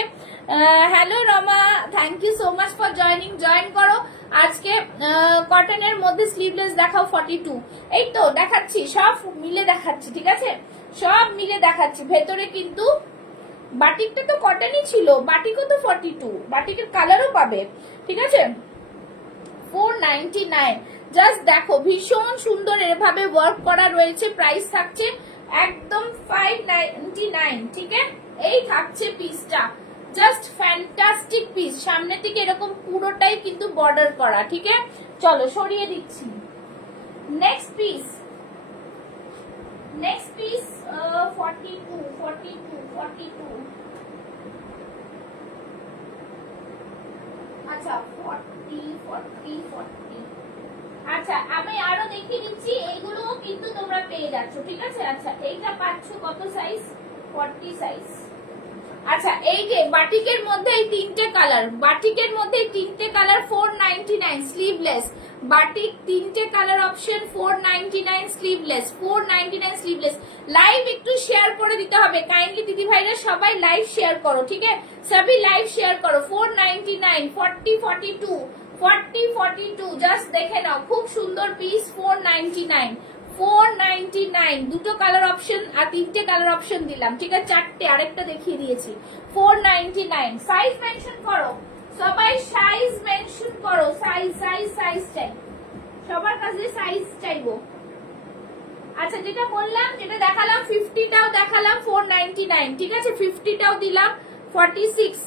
Hello Rama, thank you so much for joining, join করো। আজকে কটনের মধ্যে স্লিভলেস দেখাও 42, এই তো দেখাচ্ছি, সব মিলে দেখাচ্ছি, ঠিক আছে? সব মিলে দেখাচ্ছি। ভেতরে কিন্তু বাটিকটা তো কটনই ছিল, বাটিকও তো 42, বাটিকের কালারও পাবে, ঠিক আছে? 499, জাস্ট দেখো, ভীষণ সুন্দর এভাবে ওয়ার্ক করা রয়েছে। প্রাইস থাকছে একদম 599, ঠিক আছে? এই থাকছে পিসটা, জাস্ট ফ্যান্টাস্টিক পিস। সামনে থেকে এরকম পুরোটাই কিন্তু বর্ডার করা, ঠিক আছে? চলো সরিয়ে দিচ্ছি। নেক্সট পিস, নেক্সট পিস 42, 42, 42, আচ্ছা 40, 40, 40। আচ্ছা আমি আরো দেখিয়ে দিচ্ছি, এইগুলো কিন্তু তোমরা পেয়ে যাচ্ছ, ঠিক আছে? আচ্ছা এইটা পাচ্ছ কত সাইজ? 40 সাইজ, আচ্ছা এই যে বাটিকের মধ্যে এই তিনটে কালার, বাটিকের মধ্যে এই তিনটে কালার 499 স্লিভলেস, বাটিক তিনটে colour option 499 sleeveless, 499 sleeveless. Live একটু শেয়ার করে দিতে হবে কাইন্ডলি দিদি ভাইরা, সবাই লাইভ শেয়ার করো, ঠিক আছে সবই লাইভ শেয়ার করো। 499 40 42 40 42 জাস্ট দেখে নাও, খুব সুন্দর পিস। 499 499 দুটো কালার অপশন আর তিনটে কালার অপশন দিলাম, ঠিক আছে চারটে, আরেকটা দেখিয়ে দিয়েছি। 499 সাইজ মেনশন করো সবাই, সাইজ মেনশন করো, সাইজ সাইজ সাইজ চাই সবার কাছে, সাইজ চাইবো। আচ্ছা যেটা বললাম, যেটা দেখালাম 50টাও দেখালাম 499, ঠিক আছে 50টাও দিলাম 46।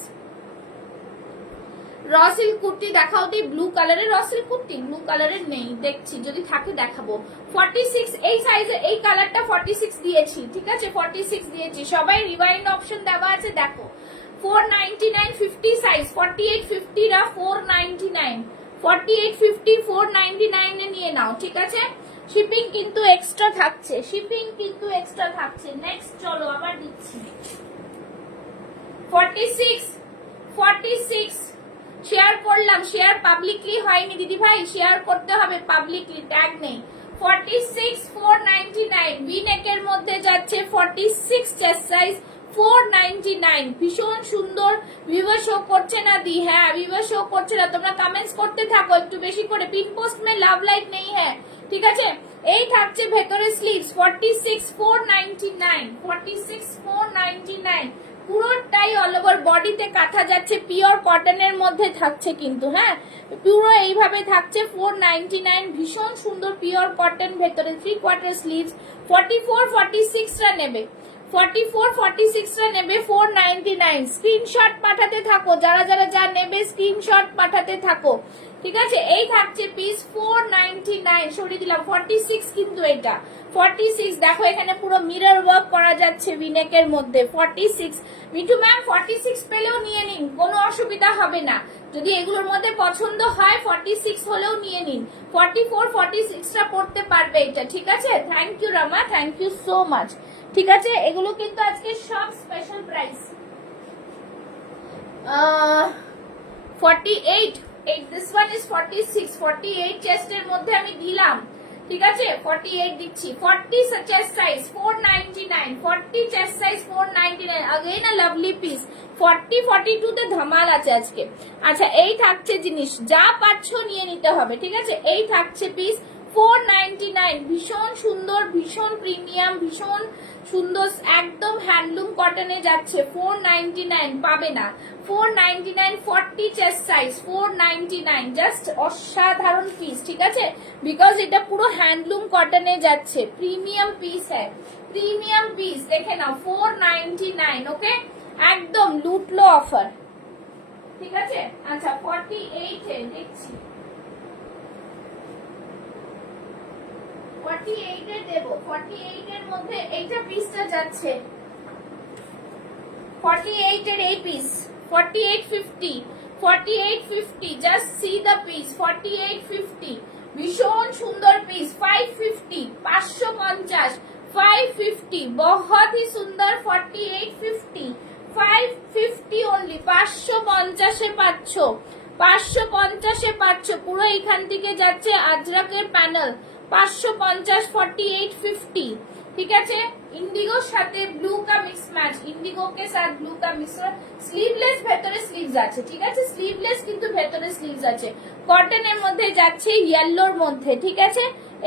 রসিল কুর্তি দেখাও দি, ব্লু কালারের রসিল কুর্তি, ব্লু কালারের নেই, দেখছি যদি থাকে দেখাবো। 46 এই সাইজে এই কালারটা 46 দিয়েছি, ঠিক আছে 46 দিয়েছি, সবাই রিওয়াইন্ড অপশন দেওয়া আছে দেখো। 499 50 সাইজ, 48 50 রা 499, 48 50 499 এ নিয়ে নাও, ঠিক আছে। শিপিং কিন্তু এক্সট্রা থাকছে, শিপিং কিন্তু এক্সট্রা থাকছে। নেক্সট চলো আবার দিচ্ছি 46 46 শেয়ার করলাম, শেয়ার পাবলিকলি হয়নি দিদি ভাই, শেয়ার করতে হবে পাবলিকলি, ট্যাগ নেই। 46 499 ভি নেকের মধ্যে যাচ্ছে 46 চেস্ট সাইজ 499, ভীষণ সুন্দর। ভিউয়ার শো করছে না দি, হ্যাঁ ভিউয়ার শো করছে না, তোমরা কমেন্টস করতে থাকো একটু বেশি করে। পিন পোস্ট মে লাভ লাইক নেই হ্যাঁ, ঠিক আছে। এই থাকছে ভেতরে স্লিভস 46 499, 46 499 পুরোটাই অল ওভার বডিতে কাঁথা যাচ্ছে, পিওর কটনের মধ্যে থাকছে কিন্তু, হ্যাঁ পুরো এইভাবে থাকছে 499, ভীষণ সুন্দর পিওর কটন, ভেতরে 3/4 স্লিভস। 44 46 রা নেবে, 44 46 রা নেবে 499, স্ক্রিনশট পাঠাতে থাকো, যারা যারা যা নেবে স্ক্রিনশট পাঠাতে থাকো, ঠিক আছে। এই থাকছে পিস 499, সরিয়ে দিলাম 46 কিন্তু এটা 46, দেখো এখানে পুরো মিরর ওয়ার্ক করা যাচ্ছে ভিনেকের মধ্যে 46। মিঠু ম্যাম 46 পেলেও নিয়ে নিন, কোনো অসুবিধা হবে না, যদি এগুলোর মধ্যে পছন্দ হয় 46 হলেও নিয়ে নিন, 44 46 টা পড়তে পারবে এটা, ঠিক আছে। Thank you Rama, thank you so much, ঠিক আছে। এগুলো কিন্তু আজকে সব special price. 48 this one is 46, 48 চেস্টের মধ্যে আমি দিলাম, ঠিক আছে 48 দিচ্ছি। 40 chest size 499, 40 chest size 499, again a lovely piece. 40 42 তে ধামাল আছে আজকে। আচ্ছা এই থাকছে জিনিস, যা পাচ্ছ নিয়ে নিতে হবে, ঠিক আছে। এই থাকছে পিস 499, ভীষণ সুন্দর, ভীষণ প্রিমিয়াম, ভীষণ সুন্দর, একদম হ্যান্ডলুম কটনে যাচ্ছে 499 পাবে না। 499 40 চেস্ট সাইজ 499, জাস্ট অসাধারণ পিস, ঠিক আছে, বিকজ এটা পুরো হ্যান্ডলুম কটনে যাচ্ছে, প্রিমিয়াম পিস হ্যাঁ, প্রিমিয়াম পিস, দেখে নাও 499, ওকে একদম লুটলো অফার, ঠিক আছে। আচ্ছা 48 এ দেখছি, 48 এ দেব, 48 এর মধ্যে এইটা পিসটা যাচ্ছে 48 এর এই piece 4850, 4850, just see the piece 4850, ভীষণ সুন্দর পিস। 550 550, 550 बहुत ही সুন্দর। 4850 550 অনলি, 550 এ পাচ্ছ, 550 এ পাচ্ছ, পুরো এখান থেকে যাচ্ছে আজরাকের প্যানেল 550 4850, ঠিক আছে। ইন্ডিগোর সাথে ব্লু কা মিক্স ম্যাচ, ইন্ডিগো কে সাথ ব্লু কা মিক্স, স্লিভলেস ভেতরে স্লিভস আছে, ঠিক আছে, স্লিভলেস কিন্তু ভেতরে স্লিভস আছে, কটনের মধ্যে যাচ্ছে ইয়েলোর মধ্যে, ঠিক আছে।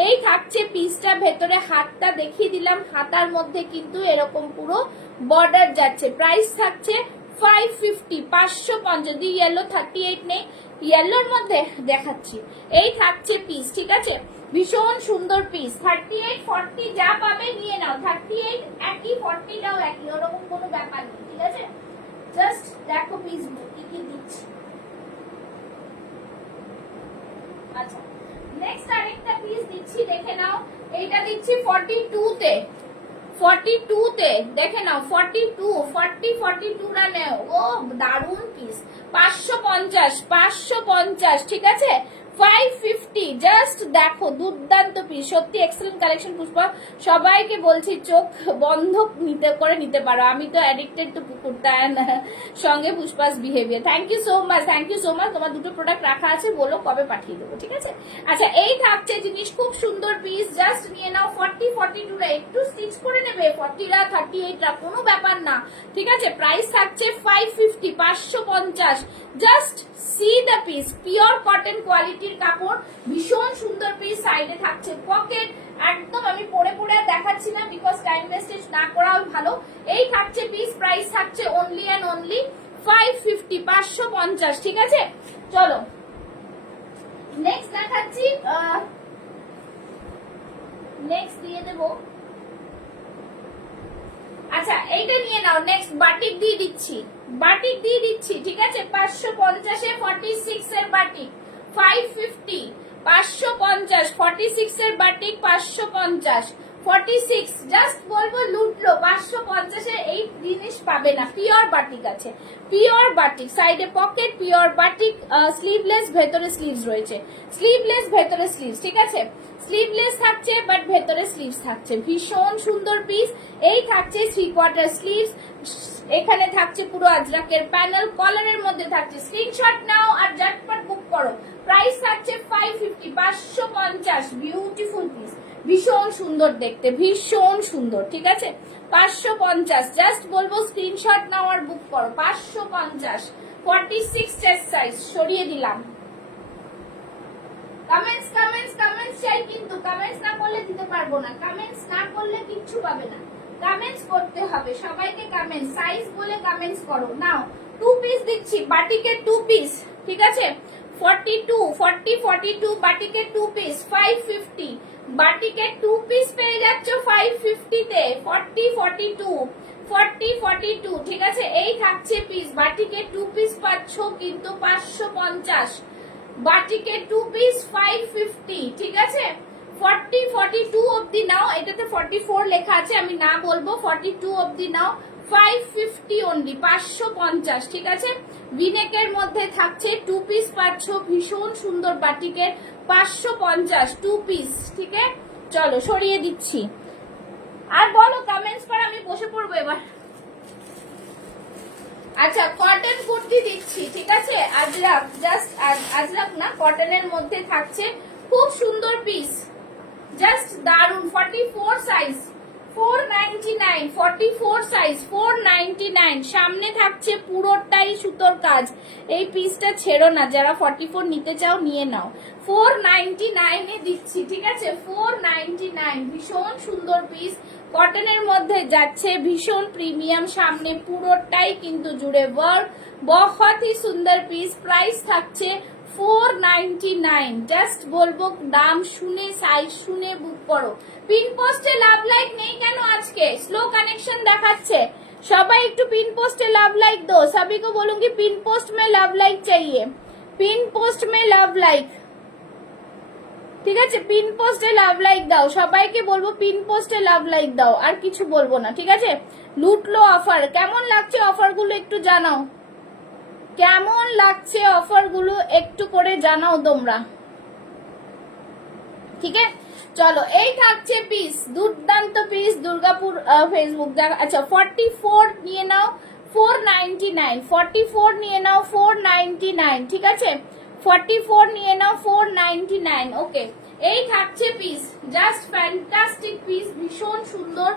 এই থাকছে পিসটা, ভেতরে হাতটা দেখিয়ে দিলাম, হাতার মধ্যে কিন্তু এরকম পুরো বর্ডার যাচ্ছে। প্রাইস থাকছে 550, 550, দি ইয়েলো 38 নেই, ইয়েলোর মধ্যে দেখাচ্ছি। এই থাকছে পিস, ঠিক আছে, ভীষণ সুন্দর পিস। 38 40 যা পাবে নিয়ে নাও, 38 একই 40 টাও একই, ওরকম কোনো ব্যাপার নেই, ঠিক আছে। জাস্ট দেখো পিস কি কি দিচ্ছি। আচ্ছা নেক্সট আরেকটা পিস দিচ্ছি, দেখে নাও, এইটা দিচ্ছি 42 তে, 42 তে দেখে নাও, 42 40 42 রা নেও, ও দারুন পিস। 550, 550, ঠিক আছে 550 জাস্ট দেখো, দুর্দান্ত পিস, সত্যি এক্সেলেন্ট কালেকশন পুষ্পা। সবাইকে বলছি চোখ বন্ধ নিতে পারো, আমি তো অ্যাডিক্টেড টু কুর্তার সঙ্গে Pushpa's behaviour. Thank you so much, thank you so much. তোমার দুটো প্রোডাক্ট রাখা আছে, বলো কবে পাঠিয়ে দেবো, ঠিক আছে? আচ্ছা, এই থাকছে জিনিস, খুব সুন্দর পিস, জাস্ট নিয়ে নাও। 40 42 রা একটু স্টিচ করে নেবে, 40 রা 38 রা কোনো ব্যাপার না, ঠিক আছে? প্রাইস থাকছে 550, 550। Just see the piece, pure cotton কোয়ালিটির কাপড়, ভীষণ সুন্দর পিস। সাইডে থাকছে পকেট, একদম আমি পরে পরে আর দেখাচ্ছি না, বিকজ টাইম ওয়েস্টেজ না করাও ভালো। এই থাকছে পিস, প্রাইস থাকছে অনলি অ্যান্ড অনলি 550, 550, ঠিক আছে? চলো নেক্সট দেখাচ্ছি, নেক্সট দিয়ে দেবো। আচ্ছা, এইটা নিয়ে নাও। নেক্সট বাটিক দিয়ে দিচ্ছি, বাটিক দিয়ে দিচ্ছি, ঠিক আছে? 550 এ 46 এর বাটিক 550, 550 46 এর বাটিক 550, 46 জাস্ট বলবো লুটলো। 550 এ এই জিনিস পাবে না, পিওর বাটিক আছে, পিওর বাটিক। সাইডে পকেট, পিওর বাটিক, স্লিভলেস, ভেতরে স্লিভস রয়েছে, স্লিভলেস ভেতরে স্লিভস, ঠিক আছে? স্লিভলেস থাকছে বাট ভেতরে স্লিভস থাকছে, ভীষণ সুন্দর পিস। এই থাকছে 3/4 স্লিভস, এখানে থাকছে পুরো আজরাকের প্যানেল, কলারের মধ্যে থাকছে। স্ক্রিনশট নাও আর ঝটপট বুক করো। প্রাইস থাকছে 550, 550, বিউটিফুল পিস, ভীষণ সুন্দর দেখতে, ভীষণ সুন্দর, ঠিক আছে? 550, জাস্ট বলবো স্ক্রিনশট নাও আর বুক করো। 550, 46 চেস্ট সাইজ, সরিয়ে দিলাম। কমেন্টস কমেন্টস কমেন্টস চাই, কিন্তু কমেন্টস না করলে দিতে পারবো না, কমেন্টস না করলে কিচ্ছু পাবে না, কমেন্টস করতে হবে সবাইকে। কমেন্টস সাইজ বলে কমেন্টস করো। নাও 2 পিস দিচ্ছি, বাটিকের 2 পিস, ঠিক আছে? 42, 40, 42 বাটিকের 2 পিস 550, বাটিকের 2 পিস পেয়ে যাচ্ছ 550 তে। 40, 42, 40, 42, ঠিক আছে? এই থাকছে পিস, বাটিকের 2 পিস পাচ্ছ কিন্তু 550, বাটিকের 2 পিস 550, ঠিক আছে? 40, 42 অবধি নাও, এটাতে 44 লেখা আছে, আমি না বলবো। 42 অবধি নাও, 550 অনলি, 550, ঠিক আছে? ভিনেকের মধ্যে থাকছে 2 পিস পাচ্ছ, ভীষণ সুন্দর বাটিকের 550 2 পিস, ঠিক আছে? চলো সরিয়ে দিচ্ছি, আর বলো কমেন্টস করে, আমি বসে পড়বো এবার। আচ্ছা, কটন কুর্তি দিচ্ছি, ঠিক আছে? আজরাক, জাস্ট আজরাক না, কটনের মধ্যে থাকছে, খুব সুন্দর পিস, জাস্ট দারুন। 44 সাইজ 499, 44 সাইজ 499, সামনে থাকছে পুরোটাই সুতোর কাজ। এই পিসটা ছেড়ো না, যারা 44 নিতে চাও নিয়ে নাও। 499 এ দিচ্ছি, ঠিক আছে? 499, ভীষণ সুন্দর পিস, কটনের মধ্যে যাচ্ছে, ভীষণ প্রিমিয়াম, সামনে পুরোটাই কিন্তু জুড়ে ওয়ার্ক, বহুত হি সুন্দর পিস। প্রাইস থাকছে 499, জাস্ট বলবো দাম শুনে, সাইজ শুনে বুক করো। পিন পোস্টে লাভ লাইক নেই কেন আজকে? স্লো কানেকশন দেখাচ্ছে, সবাই একটু পিন পোস্টে লাভ লাইক दो। सभी को बोलूंगी पिन पोस्ट में लव लाइक चाहिए, पिन पोस्ट में लव लाइक, ঠিক আছে? পিন পোস্টে লাভ লাইক দাও, সবাইকে বলবো পিন পোস্টে লাভ লাইক দাও, আর কিছু বলবো না, ঠিক আছে? লুটলো অফার, কেমন লাগছে অফার গুলো একটু জানাও, কেমন লাগছে অফার গুলো একটু করে জানাও তোমরা, ঠিক আছে? চলো, এই থাকছে পিস, দুর্দান্ত পিস, দুর্গাপুর ফেসবুক দেখা। আচ্ছা, 44 নিয়ে নাও 499, 44 নিয়ে নাও 499, ঠিক আছে? 44 নিয়ে নাও 499, ওকে। এই থাকছে পিস, জাস্ট ফ্যান্টাস্টিক পিস, ভীষণ সুন্দর,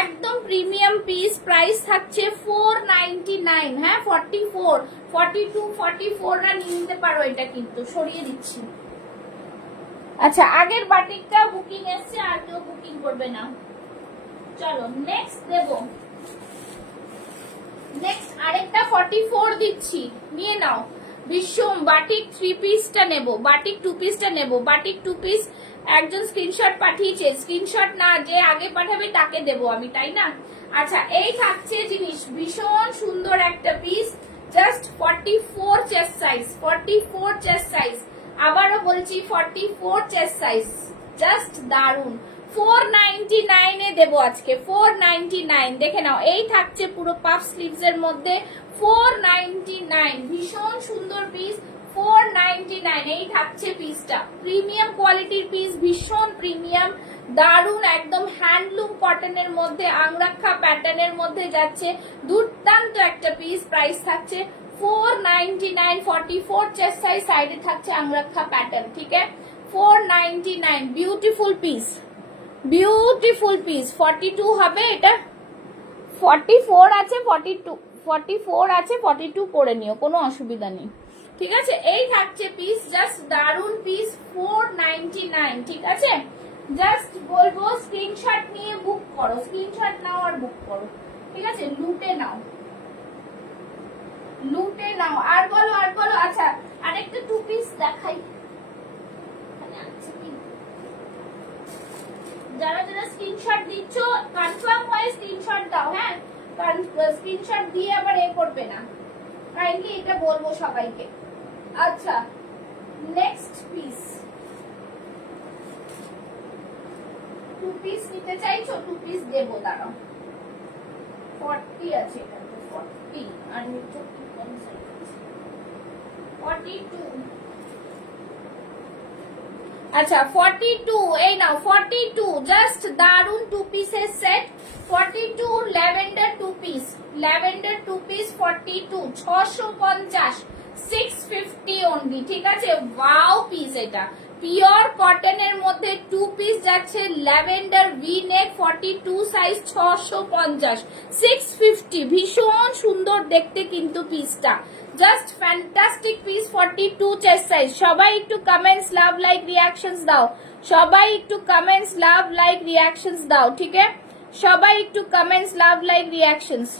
একদম প্রিমিয়াম পিস। প্রাইস থাকছে 499, হ্যাঁ? 44, 42, 44 রা নিয়ে নিতে পারো, এটা কিন্তু সরিয়ে দিচ্ছি। আচ্ছা, আগের বাটিকটা বুকিং এসছে, আর কেউ বুকিং করবে না। চলো নেক্সট দেব, নেক্সট আরেকটা 44 দিচ্ছি, নিয়ে নাও। বিশ্বম বাটিক 3 পিসটা নেব, বাটিক 2 পিসটা নেব, বাটিক 2 পিস। একজন স্ক্রিনশট পাঠিয়েছে, স্ক্রিনশট না, যে আগে পাঠাবে তাকে দেব আমি, তাই না? আচ্ছা, এই থাকছে জিনিস, ভীষণ সুন্দর একটা piece, just 44 chest size, 44 chest size, আবারও বলছি 44 চেস্ট সাইজ, জাস্ট দারুন। 499 এ দেবো আজকে, 499, দেখে নাও। এই থাকছে পুরো পাফ স্লিভস এর মধ্যে 499, ভীষণ সুন্দর পিস, 499 এই থাকছে পিসটা। প্রিমিয়াম কোয়ালিটির পিস, ভীষণ প্রিমিয়াম, দারুন, একদম হ্যান্ডলুম কটনের মধ্যে আংরাক্ষা প্যাটার্নের মধ্যে যাচ্ছে, দুর্দান্ত একটা পিস। প্রাইস থাকছে 499, 44 চেস্ট সাইজ, সাইডে থাকছে আংরাক্ষা প্যাটার্ন, ঠিক আছে? 499, বিউটিফুল পিস, বিউটিফুল পিস। 42 হবে এটা, 44 আছে, 44 আছে, 42 করে নিও, কোনো অসুবিধা নেই, ঠিক আছে? এই থাকছে পিস, জাস্ট দারুন পিস, 499, ঠিক আছে? জাস্ট বলবো স্ক্রিনশট নিয়ে বুক করো, স্ক্রিনশট নাও আর বুক করো, ঠিক আছে? লুটে নাও, লুটে নাও। আর বলো, আর বলো। আচ্ছা, আরেকটা 2 পিস দেখাই, যারা যারা স্ক্রিনশট দিচ্ছ কনফার্ম হয়ে স্ক্রিনশট দাও, হ্যাঁ? কারণ স্ক্রিনশট দিয়ে আবার এ করবে না, কাইন্ডলি এটা বলবো সবাইকে। আচ্ছা, নেক্সট পিস, 2 পিস নিতে চাইছো? 2 পিস দেবো, দাঁড়াও। 40 আছে এটা, তো 40 আর নিচে কি কোন সাইজ আছে? 42। আচ্ছা 42, এই নাও 42, জাস্ট দারুন 2 পিসের set. 42 lavender 2 piece, lavender 2 piece 42, 650, 650 only, ঠিক আছে? ওয়াও পিস, এটা পিওর কটনের মধ্যে 2 পিস যাচ্ছে, ল্যাভেন্ডার ভি নেক, 42 সাইজ, 650, 650, ভীষণ সুন্দর দেখতে কিন্তু পিসটা, just fantastic piece. 42 chest size. সবাই একটু কমেন্টস, লাভ, লাইক, রিয়াকশনস দাও, সবাই একটু কমেন্টস, লাভ, লাইক, রিয়াকশনস দাও, ঠিক আছে? সবাই একটু কমেন্টস, লাভ, লাইক, রিয়াকশনস।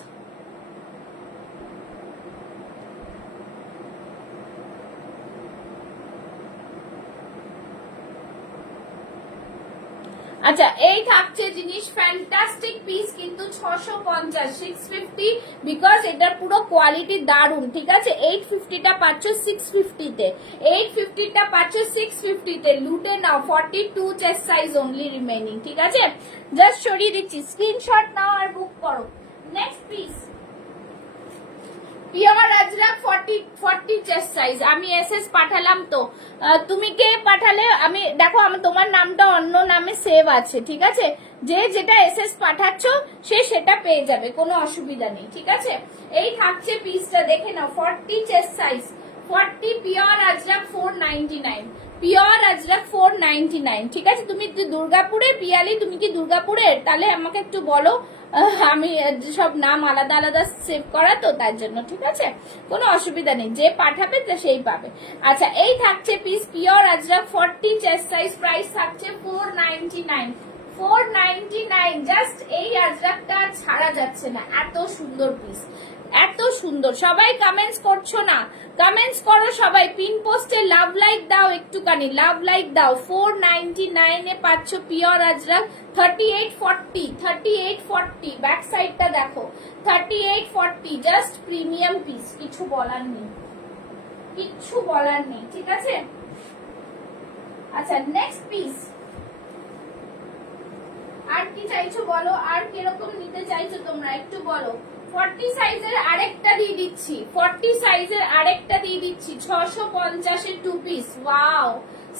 আচ্ছা, এই থাকছে জিনিস, ফ্যান্টাস্টিক পিস কিন্তু 650, 650, বিকজ এটার পুরো কোয়ালিটি দারুন, ঠিক আছে? 850 টা পাচ্ছ 650 তে, 850 টা পাচ্ছ 650 তে, লুটে নাও। 42 চেস্ট সাইজ অনলি রিমেইনিং, ঠিক আছে? জাস্ট সরিয়ে দিচ্ছি, স্ক্রিনশট নাও আর বুক করো। Next piece, pure Ajrak 40 chest size. আমি এসএস পাঠালাম, তো তুমি কে পাঠালে? আমি দেখো, আমি তোমার নামটা অন্য নামে সেভ আছে, ঠিক আছে? যে যেটা এসএস পাঠাচ্ছ সে সেটা পেয়ে যাবে, কোনো অসুবিধা নেই, ঠিক আছে? এই থাকছে পিসটা, দেখে নাও, 40 chest size, 40, pure Ajrak 499, pure Ajrak 499, ঠিক আছে? তুমি দুর্গাপুরের পিয়ালি, তুমি কি দুর্গাপুরের? তাহলে আমাকে একটু বলো, আমি সব নাম আলাদা আলাদা সেভ করা, তো তার জন্য, ঠিক আছে? কোনো অসুবিধা নেই, যে পাঠাবে সেই পাবে। আচ্ছা, এই থাকছে piece, pure Ajrak 40 chest size, price থাকছে 499, 499, জাস্ট এই আজরাকটা ছাড়া যাচ্ছে না, এত সুন্দর পিস, এত সুন্দর। সবাই কমেন্টস করছো না? কমেন্টস করো সবাই, পিন পোস্টে লাভ লাইক দাও, একটুখানি লাভ লাইক দাও। 499 এ পাচ্ছ পিওর আজরাক, 3840, 3840, ব্যাক সাইডটা দেখো, 3840, জাস্ট প্রিমিয়াম পিস, কিছু বলার নেই, কিচ্ছু বলার নেই, ঠিক আছে? আচ্ছা, নেক্সট পিস, আর কি চাইছো বলো, আর কিরকম নিতে চাইছো তোমরা একটু বলো। 40 সাইজের আরেকটা দিয়ে দিচ্ছি, 40 সাইজের আরেকটা দিয়ে দিচ্ছি, 650 এর 2 piece, wow.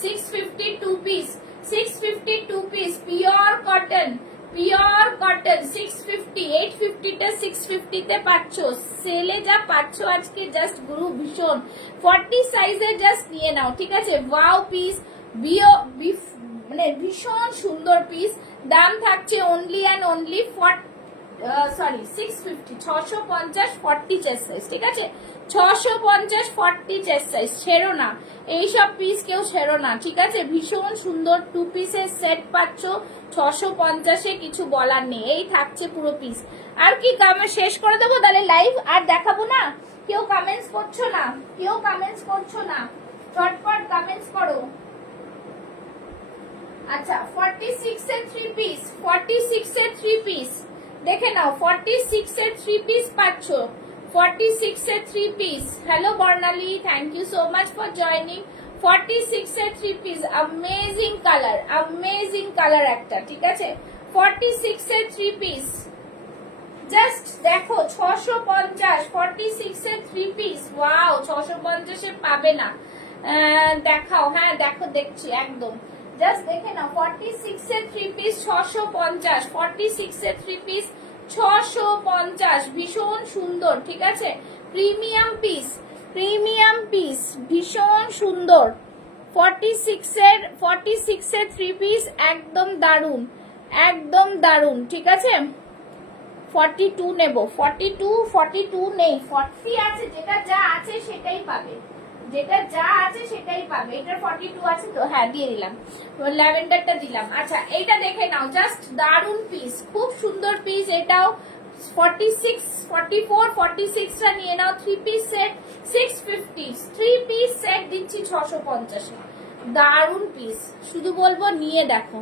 650 2 piece, 650 2 piece, pure cotton, pure cotton, 650, 850 টা 650 তে পাচ্ছ, সেলে যা পাচ্ছ আজকে, জাস্ট গুরু ভীষণ। 40 সাইজের জাস্ট নিয়ে নাও, ঠিক আছে? ওয়াও পিস, মানে ভীষণ সুন্দর পিস। দাম থাকছে only and only 650, 650, 40 chest size, ঠিক আছে? 650, 40 চেস্ট সাইজ, ছেড়ো না এইসব পিস, কেউ ছেড়ো না, ঠিক আছে? ভীষণ সুন্দর 2 পিসের সেট পাচ্ছ 650 এ, কিছু বলার নেই। এই থাকছে পুরো পিস। আর কি শেষ করে দেবো তাহলে লাইভ, আর দেখাবো না? কেউ কমেন্টস করছো না, কেউ কমেন্টস করছো না, চটপট কমেন্টস করো। আচ্ছা, 46 এর 3 পিস, 46 এর 3 পিস দেখে নাও, 46 এর 3 পিস পাচ্ছ, 46 এর 3 piece. Hello Barnali, thank you so much for joining. 46 এর 3 piece, amazing colour, amazing colour একটা, ঠিক আছে? 46 এর 3 পিস, জাস্ট দেখো 650 46 এর 3 পিস। ওয়াও, 650 এ পাবে না। দেখাও, হ্যাঁ দেখো, দেখছি একদম। জাস্ট দেখে নাও, 46 এর 3 পিস 650, 46 এর 3 পিস 650, ভীষণ সুন্দর। ঠিক আছে, প্রিমিয়াম পিস, প্রিমিয়াম পিস, ভীষণ সুন্দর। 46 এর 3 পিস একদম দারুন, একদম দারুন। ঠিক আছে, 42 নেব, 42 নেই, 40 আছে, যেটা যা আছে সেটাই পাবে, যেটা যা আছে সেটাই পাবে। এটার 42 আছে তো, হ্যাঁ দিয়ে দিলাম, ল্যাভেন্ডারটা দিলাম। আচ্ছা এইটা দেখে নাও, জাস্ট দারুন পিস, খুব সুন্দর পিস। এটাও 46, 44, 46 টা নিয়ে নাও। 3 পিস সেট 650, 3 পিস সেট দিচ্ছি 650 এ। দারুন পিস, শুধু বলবো নিয়ে দেখো।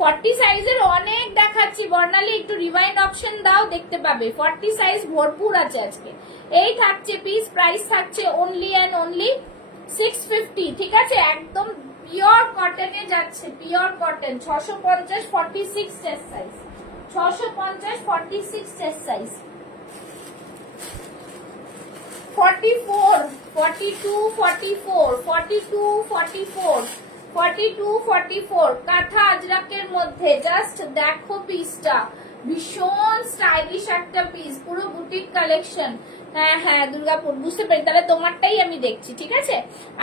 40 সাইজের অনেক দেখাচ্ছি, বর্ণালী একটু রিভাইন্ড অপশন দাও, দেখতে পাবে 40 সাইজ ভরপুর আছে আজকে। এই থাকছে পিস, প্রাইস থাকছে অনলি অ্যান্ড অনলি 650। ঠিক আছে, একদম পিওর কটনে যাচ্ছে, pure cotton. 650, 46 chest size, 650, 46 chest size. 44, 42, 44, 42, 44, 42, 44, কাঁথা আজরাকের মধ্যে। জাস্ট দেখো পিসটা, ভীষণ স্টাইলিশ একটা পিস, পুরো বুটিক কালেকশন। হ্যাঁ হ্যাঁ, দুর্গাপুর, বুঝতে পারি, তাহলে তোমারটাই আমি দেখছি। ঠিক আছে,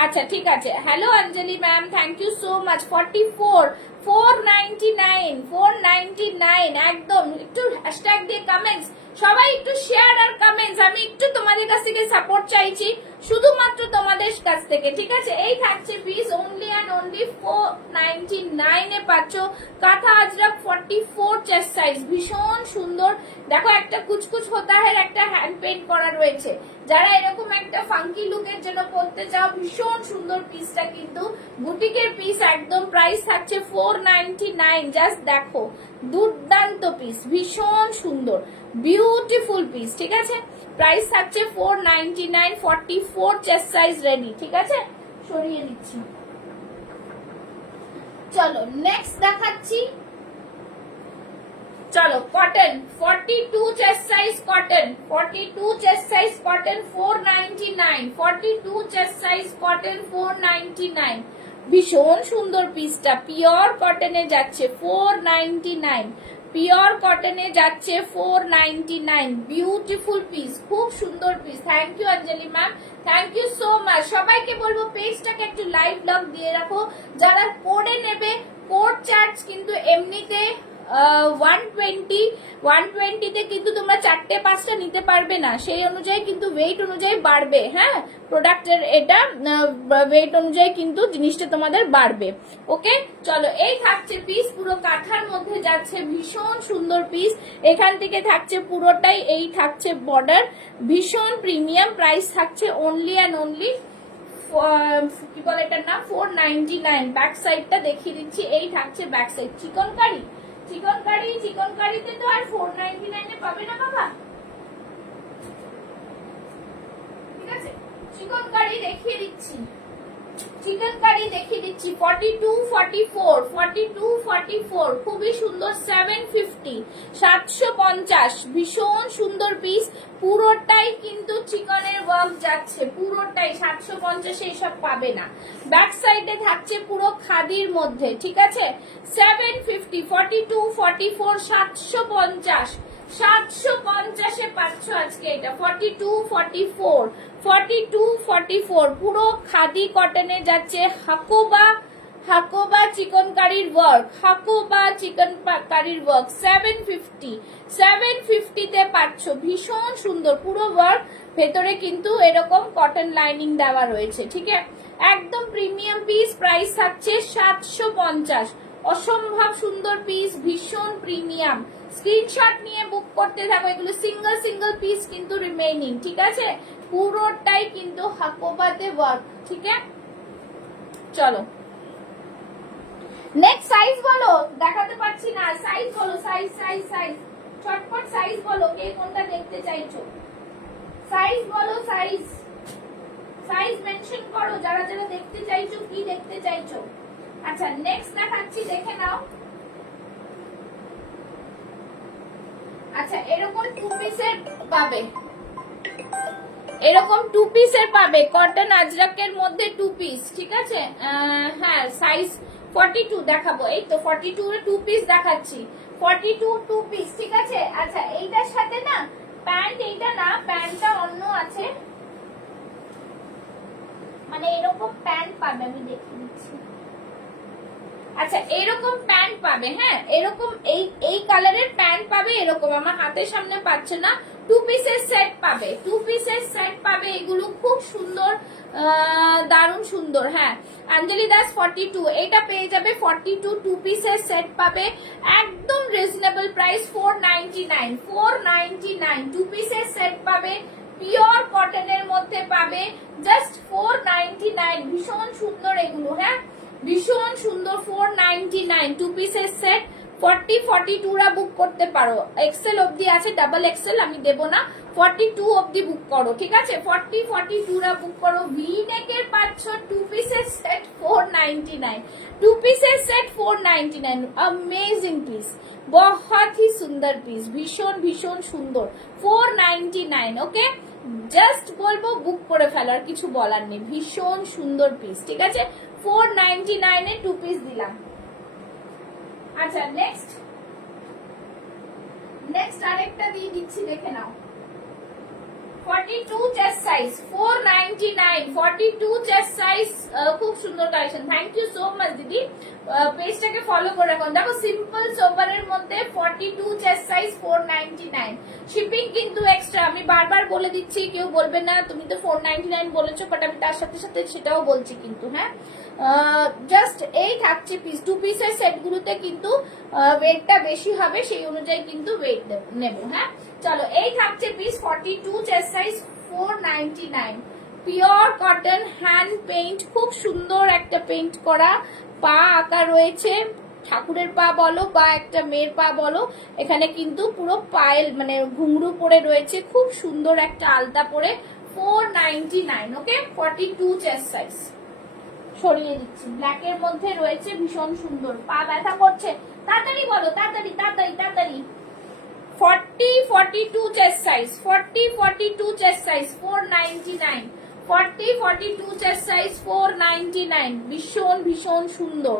আচ্ছা ঠিক আছে। Hello Anjali ma'am, thank you so much. 44, 499, 499 একদম। একটু হ্যাশট্যাগ দিয়ে কমেন্টস, সবাই একটু শেয়ার আর কমেন্টস, আমি একটু তোমাদের কাছ থেকে সাপোর্ট চাইছি, শুধুমাত্র তোমাদের কাছ থেকে। ঠিক আছে, এই থাকছে পিস অনলি অ্যান্ড অনলি 499 এ পাচ্ছ। কাঁথা আজরাক 44 চেস্ট সাইজ, ভীষণ সুন্দর। দেখো একটা কুচকুচ হোতাহের একটা হ্যান্ড পেইন্ট করা রয়েছে, যারা এরকম একটা ফাঙ্কি লুকের জন্য পড়তে চাও, ভীষণ সুন্দর পিসটা, কিন্তু বুটিকের পিস একদম। প্রাইস থাকছে 499, জাস্ট দেখো, দুর্দান্ত পিস, ভীষণ সুন্দর, বিউটিফুল পিস। ঠিক আছে, প্রাইস থাকছে 499, 44 চেস্ট সাইজ রেডি। ঠিক আছে, সরিয়ে দিচ্ছি। চলো নেক্সট দেখাচ্ছি। চলো cotton, 42 chest size cotton, 42 chest size cotton 499, 42 chest size cotton 499, ভীষণ সুন্দর পিসটা, পিওর কটনে যাচ্ছে 499, পিওর কটনে যাচ্ছে 499, বিউটিফুল পিস, খুব সুন্দর piece. Thank you Anjali ma'am, thank you so much. সবাইকে বলবো পেজটাকে একটু লাইভ লগ দিয়ে রাখো, যারা কোডে নেবে, কোড চার্জ কিন্তু এমনিতে 120 তে কিন্তু তোমরা 4টে 5টা নিতে পারবে না, সেই অনুযায়ী কিন্তু ওয়েট অনুযায়ী বাড়বে। হ্যাঁ, প্রোডাক্টের এটা ওয়েট অনুযায়ী কিন্তু জিনিসটা তোমাদের বাড়বে। ওকে, চলো এই থাকছে পিস, পুরো কাঁথার মধ্যে যাচ্ছে, ভীষণ সুন্দর পিস। এখান থেকে থাকছে পুরোটাই, এই থাকছে বর্ডার, ভীষণ প্রিমিয়াম। প্রাইস থাকছে অনলি অ্যান্ড অনলি কি বলে এটার নাম, 499। ব্যাক সাইডটা দেখিয়ে দিচ্ছি, এই থাকছে ব্যাক সাইড। চিকন কারি, চিকন কারি, চিকন কারিতে তো আর 499 এ পাবে না বাবা। ঠিক আছে, চিকন কারি দেখিয়ে দিচ্ছি, চিকেন কারি দেখিয়ে দিচ্ছি। 42, 44, 42, 44, খুবই সুন্দর। 750, 750, ভীষণ সুন্দর পিস, পুরোটাই কিন্তু চিকনের ওয়ার্ক যাচ্ছে, পুরোটাই। 750 এইসব পাবে না। ব্যাক সাইডে থাকছে পুরো খাদির মধ্যে। ঠিক আছে, 750, 42, 44, 750, 750 এ পাচ্ছ আজকে এটা। 42, 44, 42, 44, পুরো খাদি কটনে যাচ্ছে। হাকোবা, হাকোবা চিকন কারির ওয়ার্ক, হাকোবা চিকন কারির ওয়ার্ক। 750, 750 তে পাচ্ছ, ভীষণ সুন্দর পুরো ওয়ার্ক। ভেতরে কিন্তু এরকম কটন লাইনিং দেওয়া রয়েছে। ঠিক আছে, একদম প্রিমিয়াম পিস। প্রাইস থাকছে 750, অসম্ভব সুন্দর পিস, ভীষণ প্রিমিয়াম। স্ক্রিনশট নিয়ে বুক করতে থাকো, এগুলো সিঙ্গেল সিঙ্গেল পিস কিন্তু রিমেইনিং। ঠিক আছে, পুরোটাই কিন্তু হাকোবাতে ওয়ার্ক। ঠিক আছে, চলো নেক্সট সাইজ বলো, দেখাতে পারছি না, সাইজ বলো, সাইজ সাইজ সাইজ, চটপট সাইজ বলো, কে কোনটা দেখতে চাইছো, সাইজ বলো, সাইজ, সাইজ মেনশন করো, যারা যারা দেখতে চাইছো, কি দেখতে চাইছো। আচ্ছা নেক্সট দেখাচ্ছি, দেখে নাও। আচ্ছা এরকম 2 পিসের পাবে, এরকম 2 পিসের পাবে কটন আজরাকের মধ্যে 2 পিস, ঠিক আছে। হ্যাঁ সাইজ 42 দেখাবো, এই তো 42 এর 2 পিস দেখাচ্ছি, 42 2 পিস, ঠিক আছে। আচ্ছা এইটার সাথে না প্যান্ট, এইটা না প্যান্টটা অন্য আছে, মানে এরকম প্যান্ট পাবে, আমি দেখিয়ে দিচ্ছি। আচ্ছা এরকম প্যান্ট পাবে, হ্যাঁ এরকম এই কালারের প্যান্ট পাবে, এরকম আমার হাতের সামনে পাচ্ছে না, 2 পিসের সেট পাবে, 2 পিসের সেট পাবে, এগুলো খুব সুন্দর, দারুণ সুন্দর। হ্যাঁ অঞ্জলি দাস 42, এটা পেয়ে যাবে 42, 2 পিসের সেট পাবে, একদম রিজনেবল প্রাইস 499, 499, 2 পিসের সেট পাবে, পিওর কটনের মধ্যে পাবে, জাস্ট 499, ভীষণ সুন্দর এগুলো, হ্যাঁ ভীষণ সুন্দর, 499, 2 পিসের সেট। 40 42 রা বুক করতে পারো, এক্সেল অবধি আছে, ডাবল এক্সেল আমি দেব না, 42 অবধি বুক করো, ঠিক আছে। 40 42 রা বুক করো। ভি নেকের পাচ্ছ 2 পিসের সেট 499, 2 পিসের সেট 499, अमेजिंग पीस, बहुत ही सुंदर पीस, भीषण भीषण सुंदर, 499, ওকে জাস্ট বলবো বুক করে ফেলো, আর কিছু বলার নেই, ভীষণ সুন্দর পিস, ঠিক আছে। 499 এ 2 পিস দিলাম। আচ্ছা নেক্সট আরেকটা দিয়ে দিচ্ছি, দেখে নাও, 42 চেস্ট সাইজ 499, 42 চেস্ট সাইজ, খুব সুন্দর collection, thank you so much দিদি, পেজটাকে ফলো করে রাখুন। দেখো সিম্পল সোবারের মধ্যে 42 চেস্ট সাইজ 499, শিপিং কিন্তু এক্সট্রা, আমি বারবার বলে দিচ্ছি, কেউ বলবে না তুমি তো 499 বলেছো, বাট আমি তার সাথে সাথে সেটাও বলছি কিন্তু, হ্যাঁ জাস্ট এই থাকছে পিস, 2 পিসের সেট গুলোতে কিন্তু ওয়েটটা বেশি হবে, সেই অনুযায়ী কিন্তু ওয়েট নেব, হ্যাঁ চলো এই থাকছে piece 42 chest size 499, pure cotton hand paint, খুব সুন্দর একটা পেইন্ট করা, পা আঁকা রয়েছে, ঠাকুরের পা বলো বা একটা মেয়ের পা বলো, এখানে কিন্তু পুরো পায়েল মানে ঘুংরু পরে রয়েছে, খুব সুন্দর একটা আলতা পরে, 499, ওকে 42 চেস্ট সাইজ। সরিয়ে দিচ্ছি, ব্ল্যাক এর মধ্যে রয়েছে, ভীষণ সুন্দর, পা ব্যথা করছে, তাড়াতাড়ি বলো, তাড়াতাড়ি তাড়াতাড়ি তাড়াতাড়ি, 40 42 chest size, 40 42 chest size 499, 40 42 chest size 499, ভীষণ ভীষণ সুন্দর,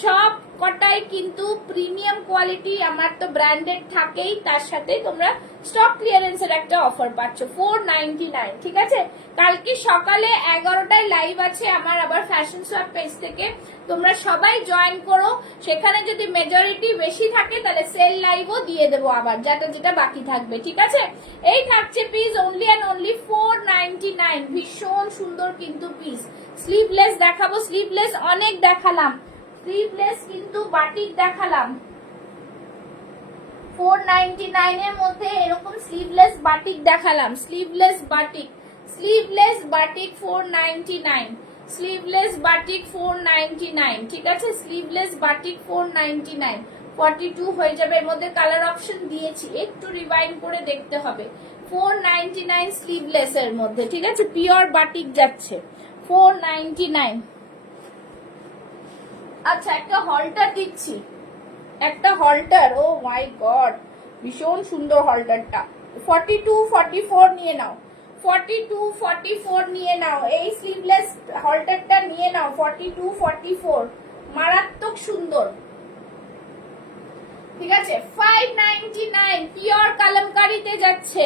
সব কটাই কিন্তু প্রিমিয়াম কোয়ালিটি, আমার তো ব্র্যান্ডেড থাকেই, তার সাথে তোমরা স্টক ক্লিয়ারেন্সের একটা অফার পাচ্ছ 499, ঠিক আছে। কালকে সকালে 11টায় লাইভ আছে আমার আবার ফ্যাশন সোয়াপ পেজ থেকে, তোমরা সবাই জয়েন করো, সেখানে যদি মেজরিটি বেশি থাকে তাহলে সেল লাইভও দিয়ে দেবো আবার, যেটা বাকি থাকবে, ঠিক আছে। এই থাকছে পিস অনলি অ্যান্ড অনলি 499, ভীষণ সুন্দর কিন্তু পিস। স্লিভলেস দেখাবো, স্লিভলেস অনেক দেখালাম, স্লিভলেস কিন্তু বাটিক দেখালাম, 499 এর মধ্যে এরকম স্লিভলেস বাটিক দেখালাম, sleeveless batik, sleeveless batik 499, sleeveless batik 499, ঠিক আছে, স্লিভলেস বাটিক 499, 42 হয়ে যাবে, এর মধ্যে কালার অপশন দিয়েছি, একটু রিভাইন্ড করে দেখতে হবে, 499 স্লিভলেস এর মধ্যে, ঠিক আছে, পিওর বাটিক যাচ্ছে 499। আচ্ছা একটা হলটার দিচ্ছি, একটা হলটার, ও মাই গড ভীষণ সুন্দর হলটারটা, 42 44 নিয়ে নাও, 42 44 নিয়ে নাও, এই স্লিভলেস হলটারটা নিয়ে নাও, 42 44 মারাত্মক সুন্দর, ঠিক আছে। 599 পিওর কালামকারীতে যাচ্ছে,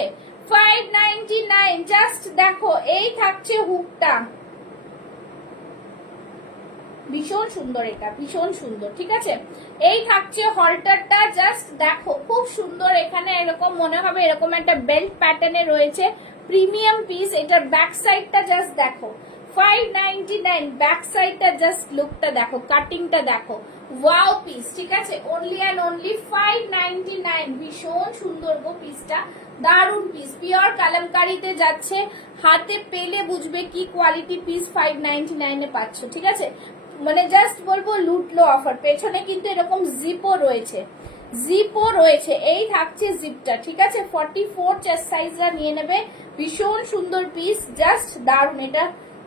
599, জাস্ট দেখো এই থাকছে হুকটা, ভীষণ সুন্দর, এটা ভীষণ সুন্দর, ঠিক আছে। এই থাকছে হলটারটা, জাস্ট দেখো খুব সুন্দর, এখানে এরকম মনে হবে এরকম একটা বেল্ট প্যাটার্নে রয়েছে, প্রিমিয়াম পিস। এটার ব্যাক সাইডটা জাস্ট দেখো, 599, ব্যাক সাইডটা জাস্ট লুকটা দেখো, কাটিংটা দেখো, ওয়াও পিস, ঠিক আছে, অনলি অ্যান্ড অনলি 599, ভীষণ সুন্দর গো পিসটা, দারুন পিস, পিওর কালামকারীতে যাচ্ছে, হাতে পেলে বুঝবে কি কোয়ালিটি পিস 599 এ পাচ্ছ, ঠিক আছে, মানে জাস্ট বলবো লুটলো অফার। পেছনে কিন্তু এরকম জিপও রয়েছে, জিপও রয়েছে, এই থাকছে জিপটা, ঠিক আছে। 44 চেস্ট সাইজরা নিয়ে নেবে, ভীষণ সুন্দর পিস, জাস্ট দারুন, এটা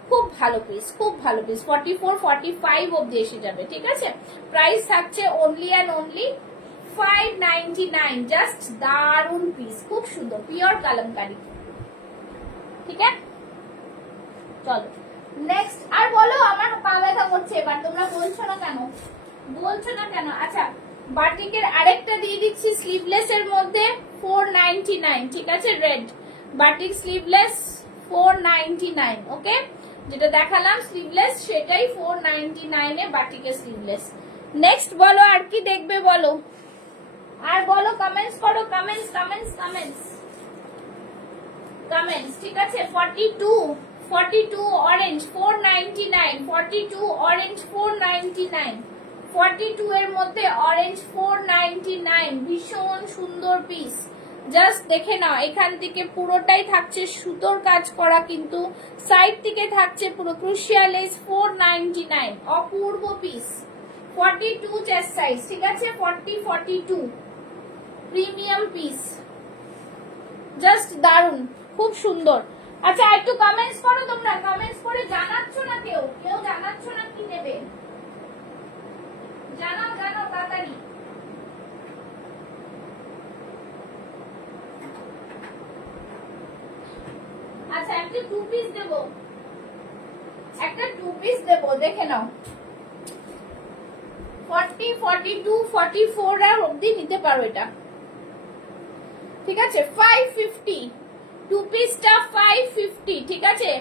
খুব ভালো পিস, খুব ভালো পিস, 44 45 অব্দি এসে যাবে, ঠিক আছে। প্রাইস থাকছে অনলি অ্যান্ড অনলি 599 জাস্ট দারুন পিস, খুব সুন্দর পিওর কালামকারী। ঠিক আছে, চলো নেক্সট। আর বলো, আমার পা ব্যথা করছে এবার, তোমরা বলছো না কেন, বলছো না কেন? আচ্ছা, বাটিকের আরেকটা দিয়ে দিচ্ছি স্লিভলেস এর মধ্যে 499। ঠিক আছে, রেড বাটিক স্লিভলেস 499। ওকে, যেটা দেখালাম স্লিভলেস সেটাই 499 এ বাটিকের স্লিভলেস। নেক্সট বলো আর কি দেখবে বলো, আর বলো, কমেন্টস করো, কমেন্টস কমেন্টস কমেন্টস কমেন্টস। ঠিক আছে, 42 অরেঞ্জ 499, 42 অরেঞ্জ 499, 42 এর মধ্যে অরেঞ্জ 499, ভীষণ সুন্দর পিস। জাস্ট দেখে নাও, এখান থেকে পুরোটাই থাকছে সুতোর কাজ করা, কিন্তু সাইড থেকে থাকছে পুরো ক্রুশিয়াল লেস 499, অপূর্ব পিস। 42 chest size. ঠিক আছে, 42 প্রিমিয়াম পিস, জাস্ট দারুন, খুব সুন্দর। আচ্ছা, একটু কমেন্টস করো তোমরা, কমেন্টস করে জানাচ্ছ না, কেউ জানাচ্ছ না কি নেবে, জানাও জানাও তাড়াতাড়ি। আচ্ছা, একটা 2 পিস দেবো, একটা 2 পিস দেবো, দেখে নাও। 40, 42, 44 এর অবধি নিতে পারো এটা। ঠিক আছে, 550 2 পিসটা 550। ঠিক আছে,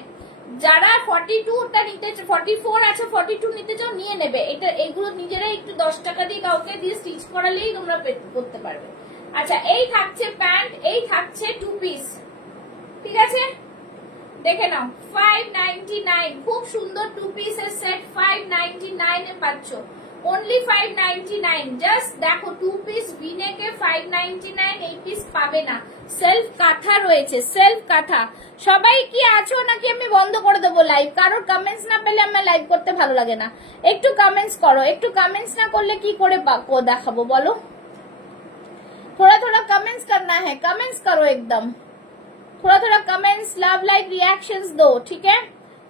যারা 42টা নিতে, 44 আছে 42 নিতে চাও নিয়ে নেবে। এটা এগুলো নিজেরাই একটু 10 টাকা দিয়ে কাউকে দিয়ে স্টিচ করালেই তোমরা করতে পারবে। আচ্ছা, এই থাকছে প্যান্ট, এই থাকছে 2 পিস। ঠিক আছে, দেখে নাও 599, খুব সুন্দর 2 পিসের সেট 599 এ পাচ্ছ, অনলি 599। জাস্ট দেখো, 2 পিস ভিনেকে 599, এই পিস পাবে না। সেলফ কাঁথা রয়েছে, সেলফ কাঁথা। সবাই কি আছো নাকি আমি বন্ধ করে দেবো লাইভ? কারোর কমেন্টস না পেলে আমার লাইভ করতে ভালো লাগে না। একটু কমেন্টস করো, একটু কমেন্টস না করলে কি করে দেখাবো বলো? थोड़ा थोड़ा कमेंट्स करना है, कमेंट्स करो एकदम, थोड़ा थोड़ा कमेंट्स, लव लाइक रिएक्शंस दो। ठीक है,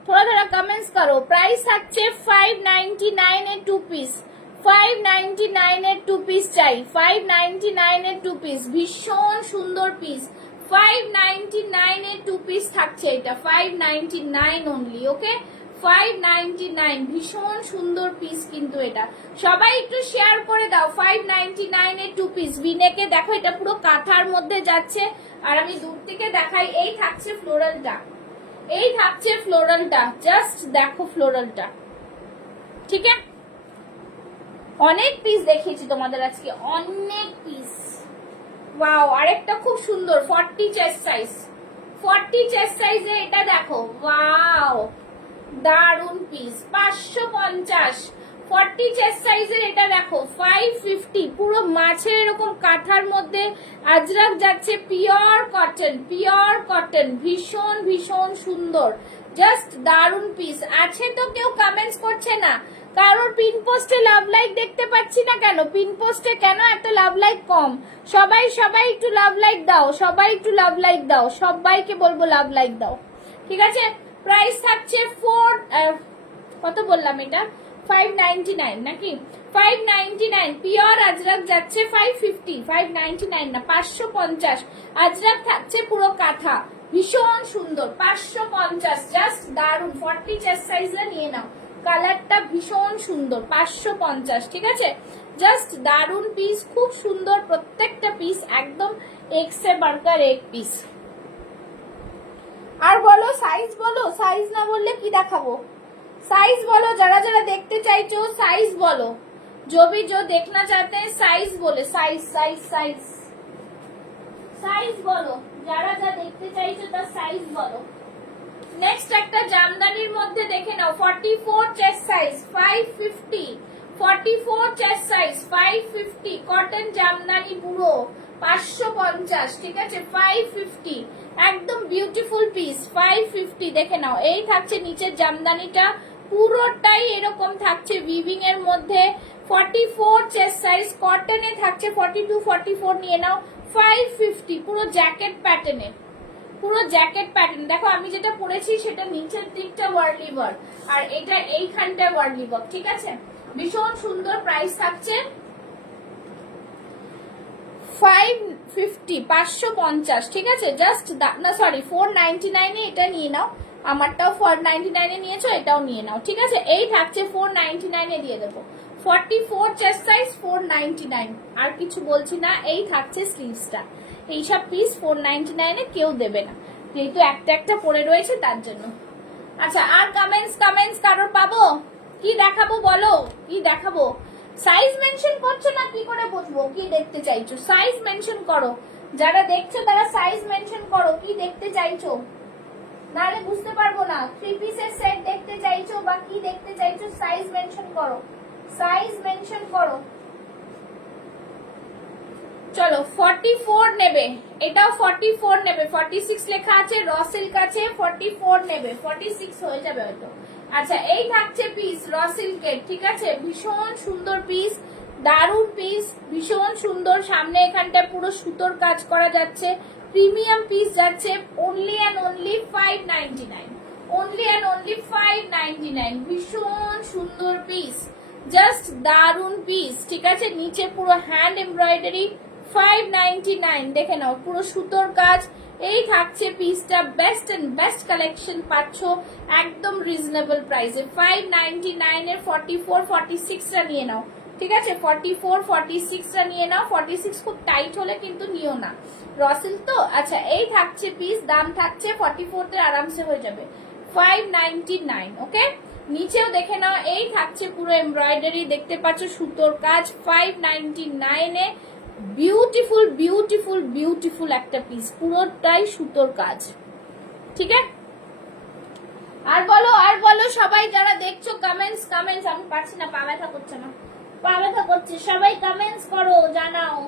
थोड़ा थोड़ा कमेंट्स करो। प्राइस থাকছে 599 এর 2 পিস, 599 এর 2 পিস চাই, 599 এর 2 পিস, ভীষণ সুন্দর পিস। 599 এর 2 পিস থাকছে, এটা 599 অনলি। ওকে, 599, ভীষণ সুন্দর পিস কিন্তু এটা। সবাই একটু শেয়ার করে দাও। 599 এর 2 পিস ভিনেকে, দেখো এটা পুরো কাঁথার মধ্যে যাচ্ছে। আর আমি দূর থেকে দেখাই, এই থাকছে ফ্লোরালটা, এই থাকছে ফ্লোরালটা, জাস্ট দেখো ফ্লোরালটা। ঠিক আছে, অনেক পিস দেখিয়েছি তোমাদের আজকে, অনেক পিস। ওয়াও, আরেকটা খুব সুন্দর 40 চেস্ট সাইজ, 40 চেস্ট সাইজে এটা দেখো, ওয়াও দারুন পিস, 550। 40 চেস্ট সাইজের এটা দেখো 550, পুরো মাছের এরকম কাঁথার মধ্যে আজরাক যাচ্ছে, পিওর কটন, পিওর কটন, ভীষণ ভীষণ সুন্দর, জাস্ট দারুন পিস। আছে তো কেউ কমেন্টস করছে না, কারোর পিন পোস্টে লাভ লাইক দেখতে পাচ্ছি না কেন? পিন পোস্টে কেন এত লাভ লাইক কম? সবাই সবাই একটু লাভ লাইক দাও, সবাই একটু লাভ লাইক দাও, সবাইকে বলবো লাভ লাইক দাও। ঠিক আছে, প্রাইস থাকছে কত বললাম এটা, 599 নাকি? 599, পিওর আজরাক যাচ্ছে 550, 599 না 550। আজরাক থাকছে পুরো কাঁথা, ভীষণ সুন্দর, 550, জাস্ট দারুন। 40 চেস্ট সাইজে নিয়ে নাও, কালারটা ভীষণ সুন্দর, 550। ঠিক আছে, জাস্ট দারুন পিস, খুব সুন্দর প্রত্যেকটা পিস, একদম এক সে বাড়কার এক পিস। আর বলো সাইজ, বলো সাইজ, না বললে কি দেখাবো? साइज बोलो, जरा जरा देखते चाइছো साइज बोलो, जो भी जो देखना चाहते हैं साइज बोले, साइज साइज साइज साइज बोलो, যারা যা দেখতে চাইছো তার সাইজ বলো। নেক্সট একটা জামদানির মধ্যে দেখে নাও, 44 chest size 550, 44 chest size 550, cotton Jamdani পুরো 550। ঠিক আছে, 550, একদম বিউটিফুল পিস, 550। দেখে নাও, এই থাকছে নিচের জামদানিটা, পুরোটাই এরকম থাকছে উইভিং এর মধ্যে। 44 চেস্ট সাইজ, কটনে থাকছে 42, 44 নিয়ে নাও। 550, পুরো জ্যাকেট প্যাটার্নে, পুরো জ্যাকেট প্যাটার্ন। দেখো আমি যেটা পরেছি সেটা নিচের দিকটা ওয়ার্লি ওয়ার্ক, আর এটা এইখানটা ওয়ার্লি ওয়ার্ক। ঠিক আছে, ভীষণ সুন্দর। প্রাইস থাকছে 550 550, ঠিক আছে? জাস্ট না সরি 499 এ এটা নিয়ে নাও, আমারটাও 499 এ নিয়েছো, এটাও নিয়ে নাও, ঠিক আছে? এই থাকছে 499 এ দিয়ে দেবো। 44 চেস্ট সাইজ 499, আর কিছু বলছি না। এই থাকছে স্লিভসটা। এইসব পিস 499 এ কেউ দেবে না, যেহেতু একটা একটা পরে রয়েছে তার জন্য। আচ্ছা, আর কামেন্টস কারোর পাবো? কি দেখাবো বলো, কি দেখাবো? সাইজ মেনশন করছো না, কি করে বুঝবো কি দেখতে চাইছো? সাইজ মেনশন করো, যারা দেখছো তারা সাইজ মেনশন করো, কি দেখতে চাইছো, নাহলে বুঝতে পারবো না। 3 পিসের সেট দেখতে চাইছো বা কি দেখতে চাইছো? সাইজ মেনশন করো, সাইজ মেনশন করো। চলো 44 নেবে, এটাও 44 নেবে, 46 লেখা আছে, র সিল্ক আছে, 44 নেবে, 46 হয়ে যাবে হয়তো। আচ্ছা, এই থাকছে পিস র সিল্কের, ঠিক আছে? ভীষণ সুন্দর পিস, দারুন পিস, ভীষণ সুন্দর। সামনে এখানটায় পুরো সুতোর কাজ করা যাচ্ছে, প্রিমিয়াম পিস যাচ্ছে। Only and only 599, only and only 599। ভীষণ সুন্দর পিস, জাস্ট দারুন পিস, ঠিক আছে? নিচে পুরো হ্যান্ড এমব্রয়ডারি, 599 দেখে নাও, পুরো সুতোর কাজ। এই থাকছে পিসটা, বেস্ট এন্ড বেস্ট কালেকশন পাচ্ছ একদম রিজনেবল প্রাইসে। 599 এর 44 46 টা নিয়ে নাও, ঠিক আছে? 44 46 টা নিয়ে নাও। 46 খুব টাইট হলে কিন্তু নিও না, রসিল তো। আচ্ছা, এই থাকছে পিস, দাম থাকছে 44 তে আরামসে হয়ে যাবে 599, ওকে? নিচেও দেখে নাও, এই থাকছে পুরো এমব্রয়ডারি, দেখতে পাচ্ছ সুতোর কাজ, 599 এ বিউটিফুল বিউটিফুল বিউটিফুল একটা পিস, পুরোটাই সুতোর কাজ, ঠিক আছে? আর বলো সবাই যারা দেখছো, কামেন্টস আমি পাচ্ছি না, পা ব্যথা করছে না, পা ব্যথা করছে, সবাই কামেন্টস করো, জানাও।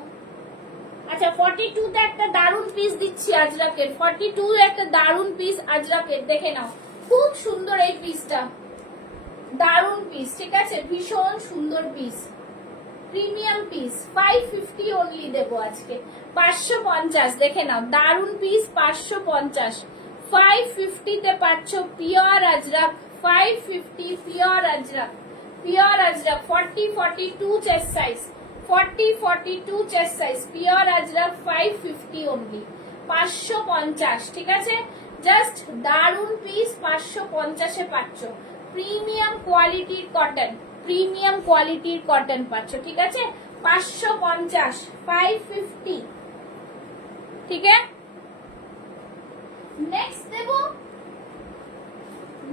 আচ্ছা, 42 তে একটা দারুন পিস দিচ্ছি আজরাকের, 42 একটা দারুন পিস আজরাকের, দেখে নাও, খুব সুন্দর এই পিসটা, দারুন পিস, ঠিক আছে? ভীষণ সুন্দর পিস, প্রিমিয়াম পিস, 550 অনলি দেবো আজকে, 550, দেখে নাও, দারুন পিস, 550, 550 তে পাচ্ছ pure Ajrak, 550 pure Ajrak, pure Ajrak, 40 42 chest size, 40 42 chest size, pure Ajrak, 550 only, 550, ঠিক আছে? জাস্ট দারুন পিস, 550 এ পাচ্ছ, প্রিমিয়াম কোয়ালিটির কটন, প্রিমিয়াম কোয়ালিটির কটন পাচ্ছ, ঠিক আছে? 550, 550, ঠিক আছে? নেক্সট দেব,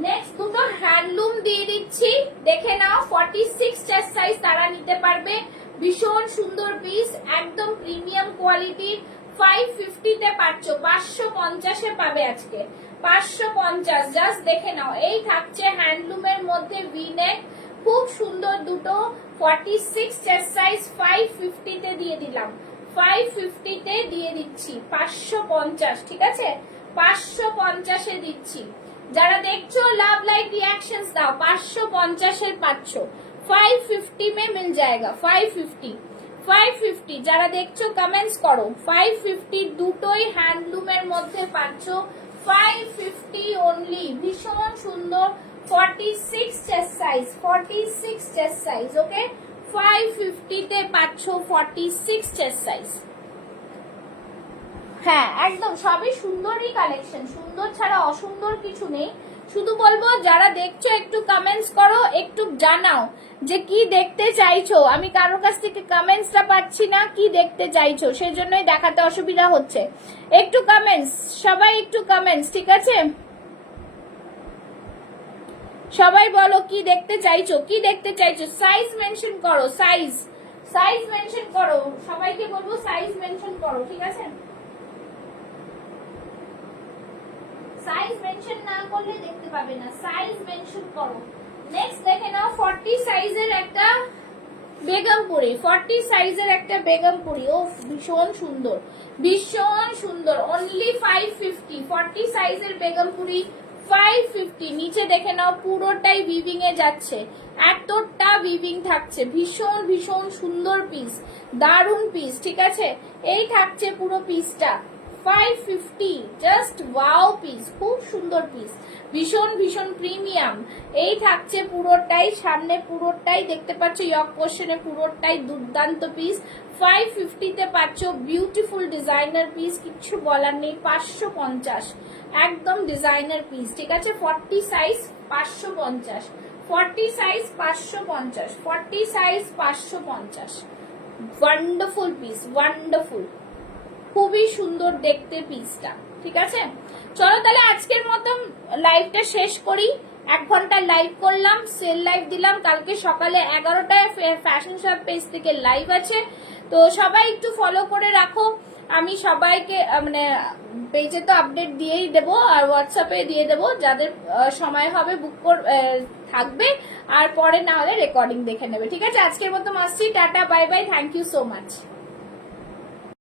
নেক্সট দুটো হ্যান্ডলুম দিয়ে দিচ্ছি, দেখে নাও, 46 চেস্ট সাইজ তারা নিতে পারবে, ভীষণ সুন্দর পিস, একদম প্রিমিয়াম কোয়ালিটির, 550 তে পাচ্ছ, 550 এ পাবে আজকে, 550, জাস্ট দেখে নাও। এই থাকছে হ্যান্ডলুমের মধ্যে ভি নেক, খুব সুন্দর দুটো, 46 চেস্ট সাইজ, 550 তে দিয়ে দিলাম, 550 তে দিয়ে দিচ্ছি, 550, ঠিক আছে? 550 এ দিচ্ছি। যারা দেখছো লাভ লাইক রিঅ্যাকশনস দাও, 550 এর পাচ্ছ, 550 में मिल जाएगा, 550 550। যারা দেখছো কমেন্টস করো, 550 দুটোই হ্যান্ডলুমের মধ্যে পাচ্ছ, 550 অনলি, ভীষণ সুন্দর, 46 চেস্ট সাইজ, 46 চেস্ট সাইজ, ওকে? 550 তে পাচ্ছ 46 চেস্ট সাইজ। হ্যাঁ, একদম সবই সুন্দরই কালেকশন, সুন্দর ছাড়া অসুন্দর কিছু নেই। শুধু বলবো যারা দেখছো একটু কমেন্টস করো, একটু জানাও যে কি দেখতে চাইছো। আমি কারোর কাছ থেকে কমেন্টসটা পাচ্ছি না, কি দেখতে চাইছো, সেজন্যই দেখাতে অসুবিধা হচ্ছে। একটু কমেন্টস, সবাই একটু কমেন্টস, ঠিক আছে? সবাই বলো কি দেখতে চাইছো, কি দেখতে চাইছো, সাইজ মেনশন করো, সাইজ, সাইজ মেনশন করো, সবাইকে বলবো সাইজ মেনশন করো, ঠিক আছে? সাইজ মেনশন না করলে দেখতে পাবে না, সাইজ মেনশন করো। নেক্সট দেখে নাও, 40 সাইজের একটা বেগমপুরি, 40 সাইজের একটা বেগমপুরি, ও ভীষণ সুন্দর, ভীষণ সুন্দর, অনলি 550, 40 সাইজের বেগমপুরি, 550। নিচে দেখে নাও, পুরোটাই উইভিং এ যাচ্ছে, এতটা উইভিং থাকছে, ভীষণ ভীষণ সুন্দর পিস, দারুন পিস, ঠিক আছে? এই থাকছে পুরো পিসটা, 550 জাস্ট ওয়াও পিস, খুব সুন্দর পিস, ভীষণ ভীষণ প্রিমিয়াম। এই থাকছে পুরোটাই, সামনে পুরোটাই দেখতে পাচ্ছ, ইয়ক পোর্শনে পুরোটাই দুর্দান্ত পিস। 550 তে পাচ্ছ বিউটিফুল ডিজাইনার পিস, কিচ্ছু বলার নেই। 550 একদম ডিজাইনার পিস, ঠিক আছে। 40 size 550, 40 size 550, 40 size 550। Wonderful piece, wonderful, খুবই সুন্দর দেখতে পিসটা, ঠিক আছে। চলো তাহলে আজকের মতন লাইভটা শেষ করি। 1 ঘন্টা লাইভ করলাম, সেল লাইভ দিলাম। কালকে সকালে 11টায় ফ্যাশন শপ পেজ থেকে লাইভ আছে, তো সবাই একটু ফলো করে রাখো। আমি সবাইকে মানে পেজে তো আপডেট দিয়েই দেবো, আর হোয়াটসঅ্যাপে দিয়ে দেবো, যাদের সময় হবে বুক থাকবে, আর পরে না হলে রেকর্ডিং দেখে নেবে, ঠিক আছে। আজকের মতো আসছি, টাটা bye bye, thank you so much.